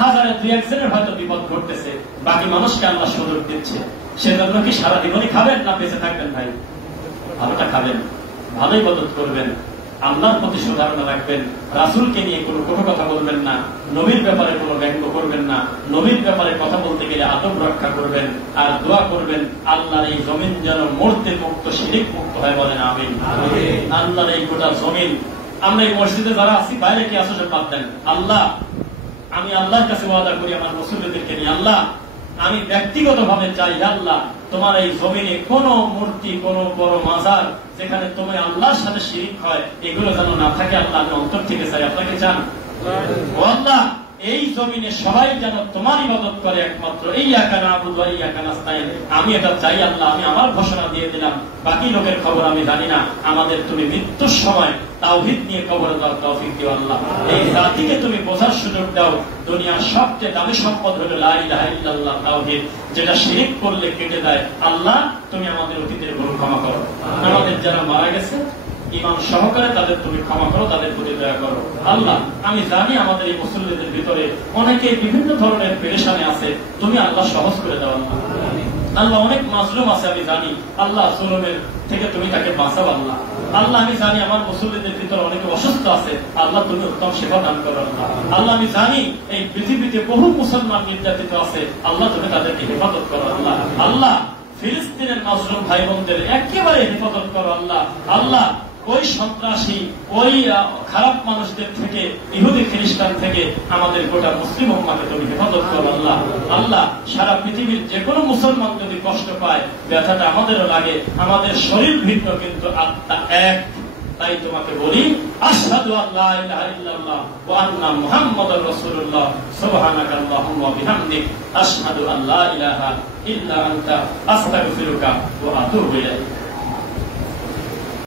হাজারে 2-1 জনের হয়তো বিপদ ঘটতেছে, বাকি মানুষকে আল্লাহ সুযোগ দিচ্ছে। সেজন্য কি সারা জীবনই খাবেন না বেঁচে থাকবেন ভাই? ভালোটা খাবেন, ভালোই ইবাদত করবেন, আল্লাহর প্রতি সুধারণা রাখবেন, রাসূলকে নিয়ে কোনো কটু কথা বলবেন না, নবীর ব্যাপারে কোনো ব্যঙ্গ করবেন না, নবীর ব্যাপারে কথা বলতে গেলে আদব রক্ষা করবেন, আর দোয়া করবেন আল্লাহর এই জমিন যেন মূর্তি মুক্ত শিরক মুক্ত হয়, বলেন আমিন। আল্লাহর এই গোটা জমিন, আমরা এই মসজিদে যারা আছি, বাইরে কি আসো সব বাদ দেন। আল্লাহ আমি আল্লাহর কাছে ওয়াদা করি আমার মুসলিমদেরকে নিয়ে, আল্লাহ আমি ব্যক্তিগত ভাবে চাই আল্লাহ তোমার এই জমিনে কোন মূর্তি, কোন বড় মাজার যেখানে তুমি আল্লাহর সাথে শিরিক হয়, এগুলো যেন না থাকে আল্লাহ। আমি অন্তর থেকে চাই, আপনাকে চান আল্লাহ এই জমিনে সবাই যেন তোমার ইবাদত করে একমাত্র। ইয়্যাকা না'বুদু ওয়া ইয়্যাকা নাস্তাঈন, আমি এটা চাই আল্লাহ। আমি আমার ঘোষণা দিয়ে দিলাম, বাকি লোকের খবর আমি জানি না। আমাদের তুমি মৃত্যুর সময় তাওহীদ নিয়ে কবরে দাও, তৌফিক দিও আল্লাহ। এই জাতিকে তুমি বোঝার সুযোগ দাও, দুনিয়ার সবচেয়ে দামি সম্পদ হলো লা ইলাহা ইল্লাল্লাহ, তাওহীদ, যেটা শিরক করলে কেটে যায়। আল্লাহ তুমি আমাদের অতীতের ভুল ক্ষমা করো, আমাদের যারা মারা গেছে ঈমান সহকারে তাদের তুমি ক্ষমা করো, তাদের প্রতি দয়া করো আল্লাহ। আমি জানি আমাদের এই মুসলিমদের ভিতরে অনেকে বিভিন্ন ধরনের পেরেশানি আছে, তুমি আল্লাহ সহজ করে দাও আল্লাহ। আল্লাহ অনেক মাজলুম আছে আমি জানি, আল্লাহ জুলুমের থেকে তুমি তাকে বাঁচাও আল্লাহ। আল্লাহ আমি জানি আমার মুসলিমদের ভিতরে অনেকে অসুস্থ আছে, আল্লাহ তুমি উত্তম সেবা দান করো আল্লাহ। আল্লাহ আমি জানি এই পৃথিবীতে বহু মুসলমান নির্যাতিত আছে, আল্লাহ তুমি তাদেরকে হেফাজত করো আল্লাহ। আল্লাহ ফিলিস্তিনের মাজলুম ভাই বোনদের একেবারে হেফাজত করো আল্লাহ। আল্লাহ ওই সন্ত্রাসী, ওই খারাপ মানুষদের থেকে, ইহুদি খ্রিস্টান থেকে আমাদের গোটা মুসলিম উম্মাহকে তুমি হেফাজত করো আল্লাহ। আল্লাহ সারা পৃথিবীর যে কোনো মুসলমান যদি কষ্ট পায়, ব্যথাটা আমাদেরও লাগে, আমাদের শরীর ভিন্ন কিন্তু আত্মা এক। তাই তোমাকে বলি আশহাদু আল্লা ইলাহা ইল্লাল্লাহ ওয়া আন্না মুহাম্মাদার রাসূলুল্লাহ, সুবহানাকা আল্লাহুম্মা ওয়া বিহামদিক, আশহাদু আল্লা ইলাহা ইল্লা আনতা, আস্তাগফিরুকা ওয়া আতুবু ইলাইক।